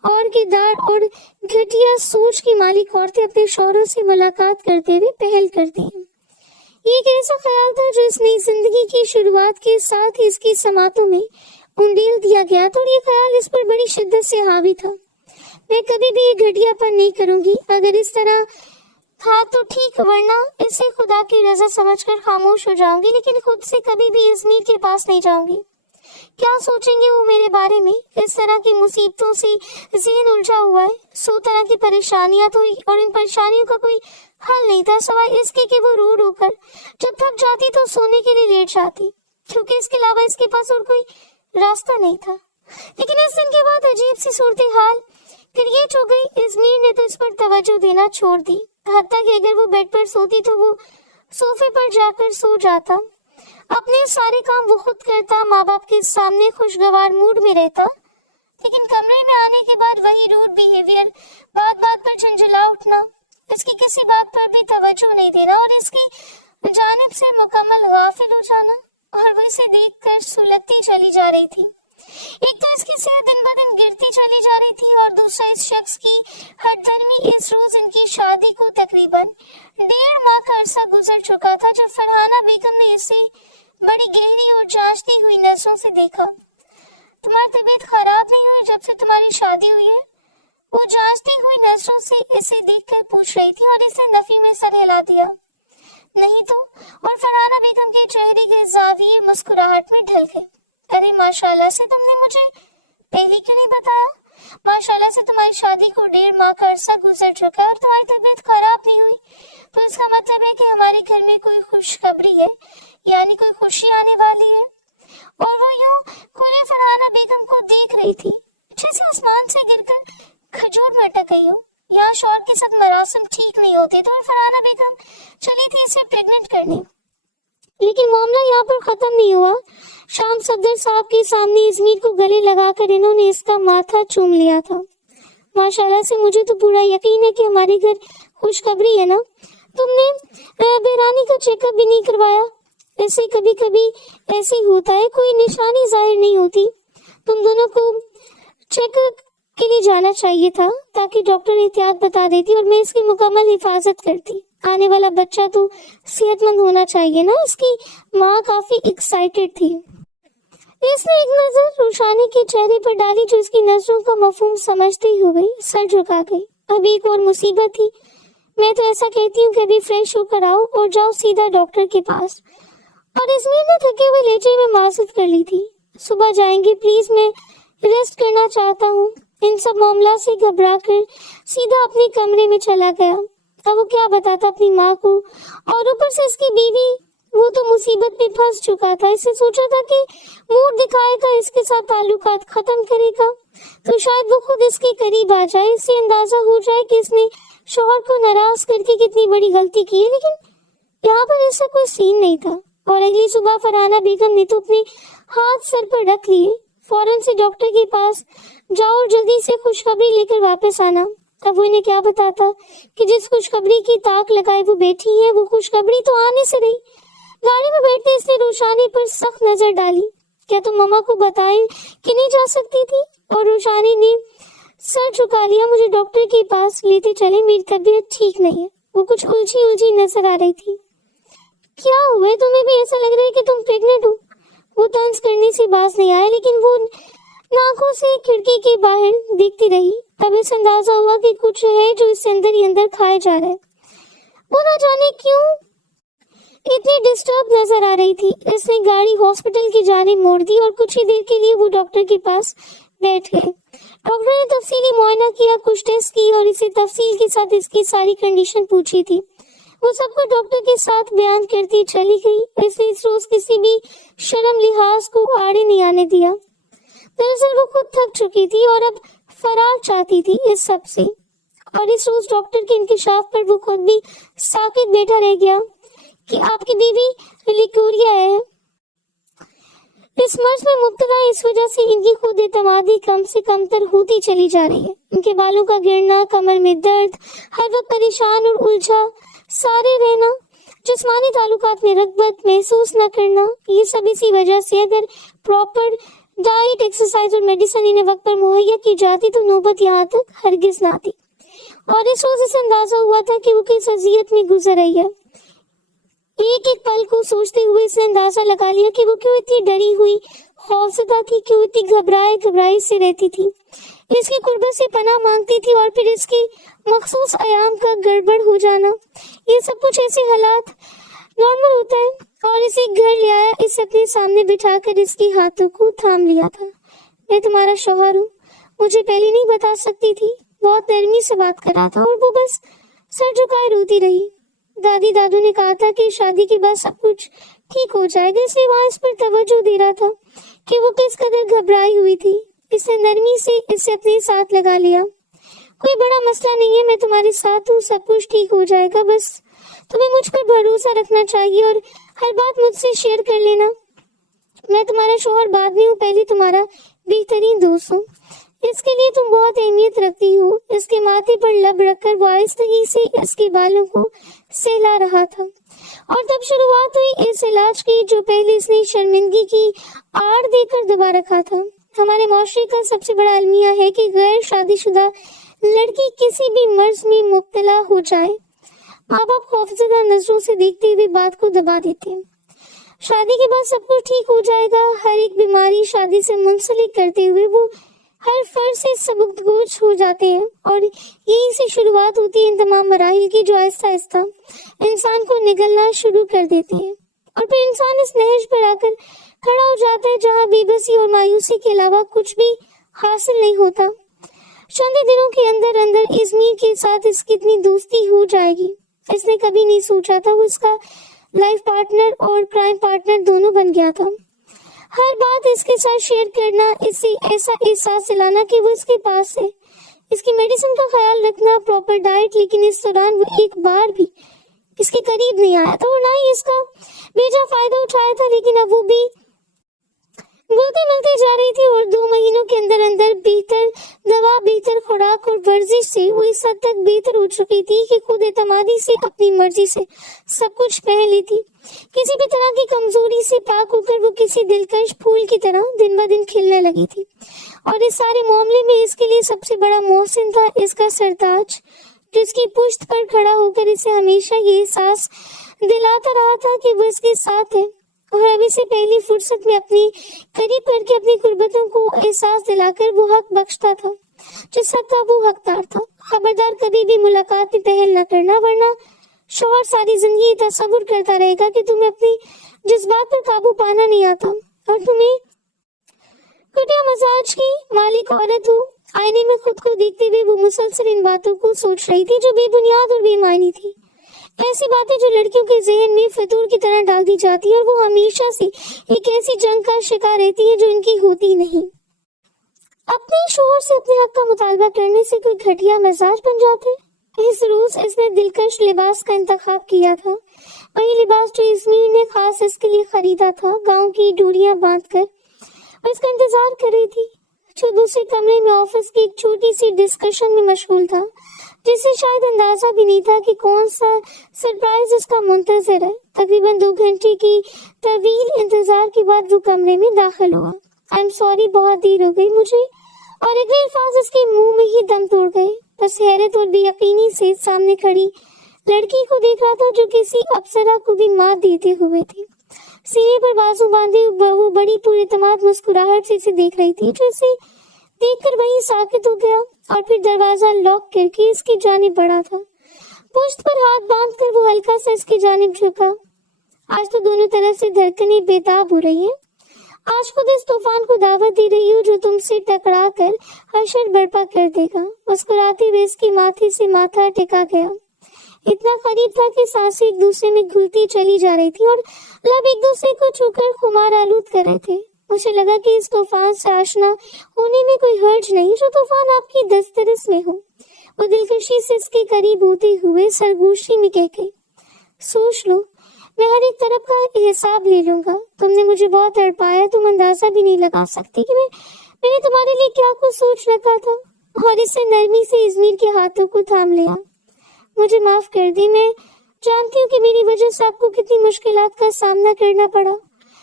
اور کردار اور گھٹیا سوچ کی مالک عورتیں اپنے شوہروں سے ملاقات کرتے ہوئے پہل کرتی ہیں۔ یہ ایک ایسا خیال تھا جو اس نئی زندگی کی شروعات کے ساتھ ہی اس کی سماعتوں میں انڈیل دیا گیا تھا، اور یہ خیال اس پر بڑی شدت سے حاوی تھا۔ میں کبھی بھی یہ گھٹیا پن نہیں کروں گی، اگر اس طرح تھا تو ٹھیک، ورنہ اسے خدا کی رضا سمجھ کر خاموش ہو جاؤں گی، لیکن خود سے کبھی بھی ازمیر کے پاس نہیں جاؤں گی۔ کیا سوچیں گے وہ میرے بارے میں؟ اس طرح کی مصیبتوں سے ذہن الجھا ہوا ہے، سو طرح کی پریشانیاں تو، اور ان پریشانیوں کا کوئی حل نہیں تھا سوائے اس کے کہ وہ رو رو کر جب تھک جاتی تو سونے کے لیے لیٹ جاتی، کیونکہ اس کے علاوہ اس کے پاس اور کوئی راستہ نہیں تھا۔ لیکن اس دن کے بعد عجیب سی صورتحال کریٹ ہو گئی۔ ازمیر نے تو اس پر توجہ دینا چھوڑ دی، حتیٰ کہ اگر وہ بیڈ پر سوتی تو وہ صوفے پر جا کر سو جاتا، اپنے سارے کام وہ خود کرتا، ماں باپ کے سامنے خوشگوار موڈ میں رہتا، لیکن کمرے میں آنے کے بعد وہی روڈ بیہیویئر، بات بات پر جھنجھلا اٹھنا، اس کی کسی بات پر بھی توجہ نہیں دینا اور اس کی جانب سے مکمل غافل ہو جانا، اور وہ اسے دیکھ کر سلگتی چلی جا رہی تھی۔ ایک تو اس کی صحت دن بدن گرتی چلی جا رہی تھی، اور دوسرا اس شخص کی ہٹ درمی۔ اس روز ان کی شادی کو تقریباً 1.5 ماہ کا عرصہ گزر چکا تھا جب فرحانہ بیگم نے اسے بڑی گہری اور جانچتی ہوئی نظروں سے دیکھا۔ تمہاری طبیعت خراب نہیں ہوئی جب سے تمہاری شادی ہوئی ہے؟ وہ جانچتی ہوئی نظروں سے اسے دیکھ کر پوچھ رہی تھی، اور اسے نفی میں سر ہلا دیا۔ نہیں تو، اور فرحانہ بیگم کے چہرے کے زاویے مسکراہٹ میں ڈھل گئے۔ ارے ماشاءاللہ سے تم نے مجھے پہلے کیوں نہیں بتایا؟ ماشاءاللہ سے تمہاری شادی کو 1.5 ماہ کا عرصہ گزر چکا ہے اور تمہاری طبیعت خراب نہیں ہوئی، تو اس کا مطلب ہے کہ ہمارے گھر میں کوئی خوشخبری ہے، یعنی کوئی خوشی آنے والی ہے۔ اور وہ یوں کھلے فرحانہ بیگم کو دیکھ رہی تھی جیسے آسمان سے گر کر کھجور میں اٹک گئی ہو۔ یہاں شوہر کے ساتھ مراسم ٹھیک نہیں ہوتے تو، اور فرحانہ بیگم چلی تھی اسے پریگننٹ کرنے۔ لیکن معاملہ یہاں پر ختم نہیں ہوا۔ شام صفدر صاحب کے سامنے ازمیر کو گلے لگا کر انہوں نے اس کا ماتھا چوم لیا تھا۔ ماشاءاللہ سے مجھے تو پورا یقین ہے کہ ہمارے گھر خوشخبری ہے نا۔ تم نے بحرانی کا چیک اپ بھی نہیں کروایا؟ ایسے کبھی کبھی ایسے ہی ہوتا ہے، کوئی نشانی ظاہر نہیں ہوتی۔ تم دونوں کو چیک اپ کے لیے جانا چاہیے تھا تاکہ ڈاکٹر احتیاط بتا دیتی اور میں اس کی مکمل حفاظت کرتی۔ آنے والا بچہ تو صحت مند ہونا چاہیے نا۔ اس کی ماں کافی ایکسائٹیڈ تھی۔ اس نے ایک نظر روشانی کے چہرے پر ڈالی جو اس کی نظروں کا مفہوم سمجھتے ہی ہو گئی، سر جھکا گئی۔ اب ایک اور مصیبت تھی۔ میں تو ایسا کہتی ہوں کہ ابھی فریش ہو کر آؤ اور جاؤ سیدھا ڈاکٹر کے پاس۔ اور ازمیر نے تھکے ہوئے لہجے میں معذرت کر لی تھی۔ صبح جائیں گے پلیز، میں ریسٹ کرنا چاہتا ہوں۔ ان سب معاملات سے گھبرا کر سیدھا اپنے کمرے میں چلا گیا۔ اب وہ کیا بتاتا اپنی ماں کو، اور اوپر سے اس کی بیوی، وہ تو مصیبت میں پھنس چکا تھا۔ اس نے سوچا تھا کہ موڈ دکھائے گا، اس کے ساتھ تعلقات ختم کرے گا تو شاید وہ خود اس کے قریب آ جائے، اس سے اندازہ ہو جائے کہ اس نے شوہر کو ناراض کر کے کتنی بڑی غلطی کی ہے۔ لیکن یہاں پر ایسا کوئی سین نہیں تھا، اور اگلی صبح فرحانہ بیگم نے تو اپنے ہاتھ سر پر رکھ لیے۔ فوراً سے ڈاکٹر کے پاس جاؤ اور جلدی سے خوشخبری لے کر واپس آنا۔ اب وہ انہیں کیا بتاتا کہ جس خوشخبری کی تاک لگائے وہ بیٹھی ہے، وہ خوشخبری تو آنے سے رہی۔ گاڑی میں بیٹھتے اس نے روشانی پر سخت نظر ڈالی۔ کیا تم ماما کو بتائیں کہ نہیں جا سکتی تھی؟ اور روشانی نے سر جھکا لیا۔ مجھے ڈاکٹر کے پاس لیتے چلے، میری طبیعت ٹھیک نہیں ہے۔ وہ کچھ الجھی نظر آ رہی تھی۔ کیا ہوا ہے؟ تمہیں بھی ایسا لگ رہا ہے کہ تم پریگننٹ ہو؟ وہ طنز کرنے سے باز نہیں آیا، لیکن وہ ناکوں سے کھڑکی کے باہر دیکھتی رہی۔ اب اس اندازہ ہوا کہ کچھ ہے جو اس سے اندر ہی اندر کھائے جا رہا ہے۔ وہ نہ جانے کیوں اتنی ڈسٹرب نظر آ رہی تھی۔ اس نے گاڑی ہاسپٹل کی جانب موڑ دی اور کچھ ہی دیر کے لیے وہ ڈاکٹر کے پاس بیٹھ گئے۔ ڈاکٹر نے تفصیلی معائنہ کیا، کچھ ٹیسٹ کی اور اسے تفصیل کے ساتھ اس کی ساری کنڈیشن پوچھی تھی۔ وہ سب کو ڈاکٹر کے ساتھ بیان کرتی چلی گئی۔ اس نے اس روز کسی بھی شرم لحاظ کو آڑے نہیں آنے دیا۔ دراصل وہ خود تھک چکی تھی اور اب فرار چاہتی تھی اس سب سے، اور اس روز ڈاکٹر کے انکشاف پر وہ خود بھی ساکت بیٹھا رہ گیا کہ آپ کی بیوی لیکوریا ہے۔ اس مرض میں مبتلا اس وجہ سے ان کی خود اعتمادی کم سے کم تر ہوتی چلی جا رہی ہے۔ ان کے بالوں کا گرنا، کمر میں درد، ہر وقت پریشان اور الجھا سارے رہنا، جسمانی تعلقات میں رغبت محسوس نہ کرنا، یہ سب اسی وجہ سے اگر پراپر डाइट, एक्सरसाइज और मेडिसिन इन्हें वक्त पर मुहैया की जाती तो नौबत यहाँ तक हरगिज ना आती। और इस रोज इसे अंदाजा हुआ था कि वो किस अजियत में गुजर रही है। एक एक पल को सोचते हुए इसने अंदाजा लगा लिया कि वो क्यों इतनी डरी हुई खौफजदा थी, क्यों इतनी घबराई से रहती थी, इसकी कुर्बत से पनाह मांगती थी और फिर इसके मखसूस आयाम का गड़बड़ हो जाना। ये सब कुछ ऐसे हालात नॉर्मल होता है। और इसे घर ले आया, इसे अपने सामने बिठाकर इसके हाथों को थाम लिया था। मैं तुम्हारा शौहर हूँ, मुझे पहले नहीं बता सकती थी। बहुत नरमी से बात कर रहा था और वो बस सर झुकाए रोती रही। दादी दादू ने कहा था कि शादी के बाद सब कुछ ठीक हो जाएगा, इसलिए वहाँ इस पर तवज्जो दे रहा था कि वो किस कदर घबराई हुई थी। इसने नरमी से इसे अपने साथ लगा लिया। कोई बड़ा मसला नहीं है, मैं तुम्हारे साथ हूँ, सब कुछ ठीक हो जाएगा। बस तुम्हें मुझ पर भरोसा रखना चाहिए और हर बात मुझसे शेयर कर लेना। मैं तुम्हारा शौहर बाद में हूँ, पहले तुम्हारा बेहतरीन दोस्त हूँ। इसके लिए तुम बहुत अहमियत रखती हो। इसके माथे पर लब रखकर वो आहिस्तगी से इसके बालों को सहला रहा था। और तब शुरुआत हुई इस इलाज की जो पहले इसने शर्मिंदगी की आड़ देकर दबा रखा था। हमारे माशरे का सबसे बड़ा अलमिया है कि गैर शादीशुदा लड़की किसी भी मर्ज में मुब्तला हो जाए, माँ बाप खौफजदा नजरों से देखते हुए बात को दबा देते हैं। शादी के बाद सब कुछ ठीक हो जाएगा। हर एक बीमारी शादी से मुंसलिक करते हुए वो हर फर्ज से सबकदोश हो जाते हैं और यहीं से शुरुआत होती है इन तमाम मराहिल की जो आहिस्ता आहिस्ता इंसान को निगलना शुरू कर देते हैं। और फिर इंसान इस नहज पर आकर खड़ा हो जाता है जहाँ बेबसी और मायूसी के अलावा कुछ भी हासिल नहीं होता। चंद दिनों के अंदर अंदर इज़मीर के साथ इसकी इतनी दोस्ती हो जाएगी, इसने कभी नहीं सोचा था। वो इसका लाइफ पार्टनर और क्राइम पार्टनर दोनों बन गया था। हर बात इसके साथ शेयर करना, इसे ऐसा एहसास दिलाना कि वो इसके पास है, इसकी मेडिसिन का ख्याल रखना, प्रॉपर डाइट। लेकिन इस दौरान वो एक बार भी इसके करीब नहीं आया था और ना ही इसका बेजा फायदा उठाया था। लेकिन अब वो भी मिलते मिलते जा रही थी और 2 महीनों के अंदर अंदर बेहतर दवा, बेहतर खुराक और वर्जिश से वो इस हद तक बेहतर हो चुकी थी कि खुद एतमादी से अपनी मर्जी से सब कुछ पहन ली थी। किसी भी तरह की कमजोरी से पाक होकर वो किसी दिलकश फूल की तरह दिन ब दिन खिलने लगी थी। और इस सारे मामले में इसके लिए सबसे बड़ा मोहसिन था इसका सरताज, जिसकी पुश्त पर खड़ा होकर इसे हमेशा ये एहसास दिलाता रहा था कि वो इसके साथ है। और अभी से पहली फुर्सत में अपनी करीब करके अपनी कुर्बतों को एहसास दिलाकर वो हक बख्शता था जिस हक का वो हकदार था। खबरदार कभी भी मुलाकात में पहल न करना, वरना शौहर सारी जिंदगी तसव्वुर करता रहेगा कि तुम्हें अपनी जज्बात पर काबू पाना नहीं आता और तुम्हें कुटिया मजाज की मालिक औरत हो। आईने में खुद को देखते हुए वो मुसलसल इन बातों को सोच रही थी जो बेबुनियाद और बेमायनी थी। ऐसी बातें जो लड़कियों के जहन में फितूर की तरह डाल दी जाती है और वो हमेशा से एक ऐसी जंग का शिकार रहती है जो इनकी होती नहीं। अपने शौहर से अपने हक का मुतालबा करने से कोई घटिया मिजाज बन जाते। इस रोज इसने दिलकश लिबास का इंतखाब किया था, वही लिबास जो इज़मीर ने खास इसके लिए खरीदा था। गांव की डोरियां बांधकर वो इसका इंतजार कर रही थी, जो दूसरे कमरे में ऑफिस की एक छोटी सी डिस्कशन में मशगूल था, जिसे शायद अंदाजा भी नहीं था कि कौन सा सरप्राइज उसका मुंतजर है। तकरीबन 2 घंटे की तवील इंतजार के बाद वो कमरे में दाखिल हुआ। आई एम सॉरी, बहुत देर हो गई मुझे। और अगले अल्फाज उसके मुंह में ही दम तोड़ गए। बस हैरत और बेयकीनी से सामने खड़ी लड़की को देख रहा था जो किसी अप्सरा को भी मात देते हुए थी। सीने पर बाजू बांधे वो बड़ी पुरएतमाद मुस्कुराहट से इसे देख रही थी, जो इसे देखकर वहीं साकित हो गया और फिर दरवाजा लॉक करके इसकी जानिब बढ़ा था। पुश्त पर हाथ बांधकर वो हल्का सा इसकी जानिब झुका। आज तो दोनों तरफ से धड़कनें बेताब हो रही हैं। आज खुद इस तूफान को दावत दे रही हूँ जो तुमसे टकरा कर हशर बर्पा कर देगा। मुस्कुराते हुए इसके माथे से माथा टिका गया। इतना करीब था कि सांसें एक दूसरे में घुलती चली जा रही थी और लब एक दूसरे को छूकर खुमार आलूद कर रहे थे। मुझे लगा कि इस तूफान से आशना होने में कोई हर्ज नहीं, जो तूफान आपकी दस्तरस में हो। वो दिलकशी से इसके करीब होते हुए सरगोशी में कह गई, सोच लो, मैं हर एक तरफ का हिसाब ले लूंगा। तुमने मुझे बहुत तड़पाया, तुम अंदाजा भी नहीं लगा सकती कि मैंने तुम्हारे लिए क्या कुछ सोच रखा था। और इससे नरमी से इज़मीर के हाथों को थाम लिया। मुझे माफ कर दी, मैं जानती हूँ कि मेरी वजह से आपको कितनी मुश्किलात का सामना करना पड़ा।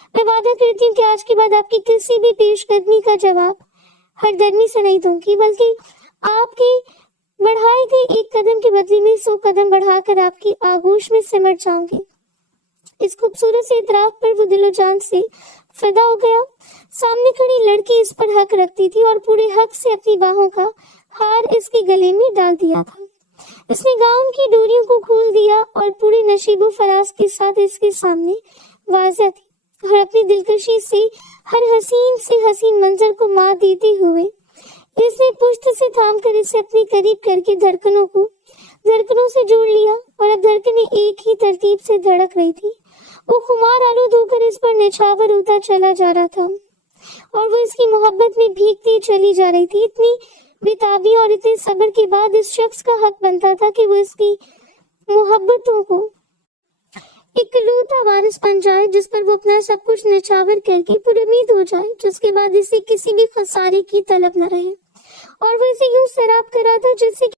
میں وعدہ کرتی ہوں کہ آج کے بعد آپ کی کسی بھی پیش قدمی کا جواب ہردرمی سے نہیں دوں گی، بلکہ آپ کے بڑھائے گئے ایک قدم کے بدلے میں 100 قدم بڑھا کر آپ کی آغوش میں سمٹ جاؤں گی۔ اس خوبصورت سے اعتراف پر وہ دل و جان سے فدا ہو گیا۔ سامنے کھڑی لڑکی اس پر حق رکھتی تھی اور پورے حق سے اپنی باہوں کا ہار اس کے گلے میں ڈال دیا تھا۔ اس نے گاؤن کی ڈوریوں کو کھول دیا اور پورے نشیب و فراز کے ساتھ اس کے سامنے واضح تھی، اور اپنی دلکشی سے ہر حسین سے حسین منظر کو مات دیتے ہوئے اس نے پشت سے تھام کر اسے اپنے قریب کر کے دھڑکنوں سے جوڑ لیا، اور اب دھڑکنیں ایک ہی ترتیب سے دھڑک رہی تھی۔ وہ خمار آلود ہو کر اس پر نچھاور ہوتا چلا جا رہا تھا، اور وہ اس کی محبت میں بھیگتی چلی جا رہی تھی۔ اتنی بےتابی اور اتنے صبر کے بعد اس شخص کا حق بنتا تھا کہ وہ اس کی محبتوں کو اکلوتا وارث بن جائے، جس پر وہ اپنا سب کچھ نچھاور کر کے پر امید ہو جائے، جس کے بعد اسے کسی بھی خسارے کی طلب نہ رہے، اور وہ اسے یوں سیراب کرا تھا جس سے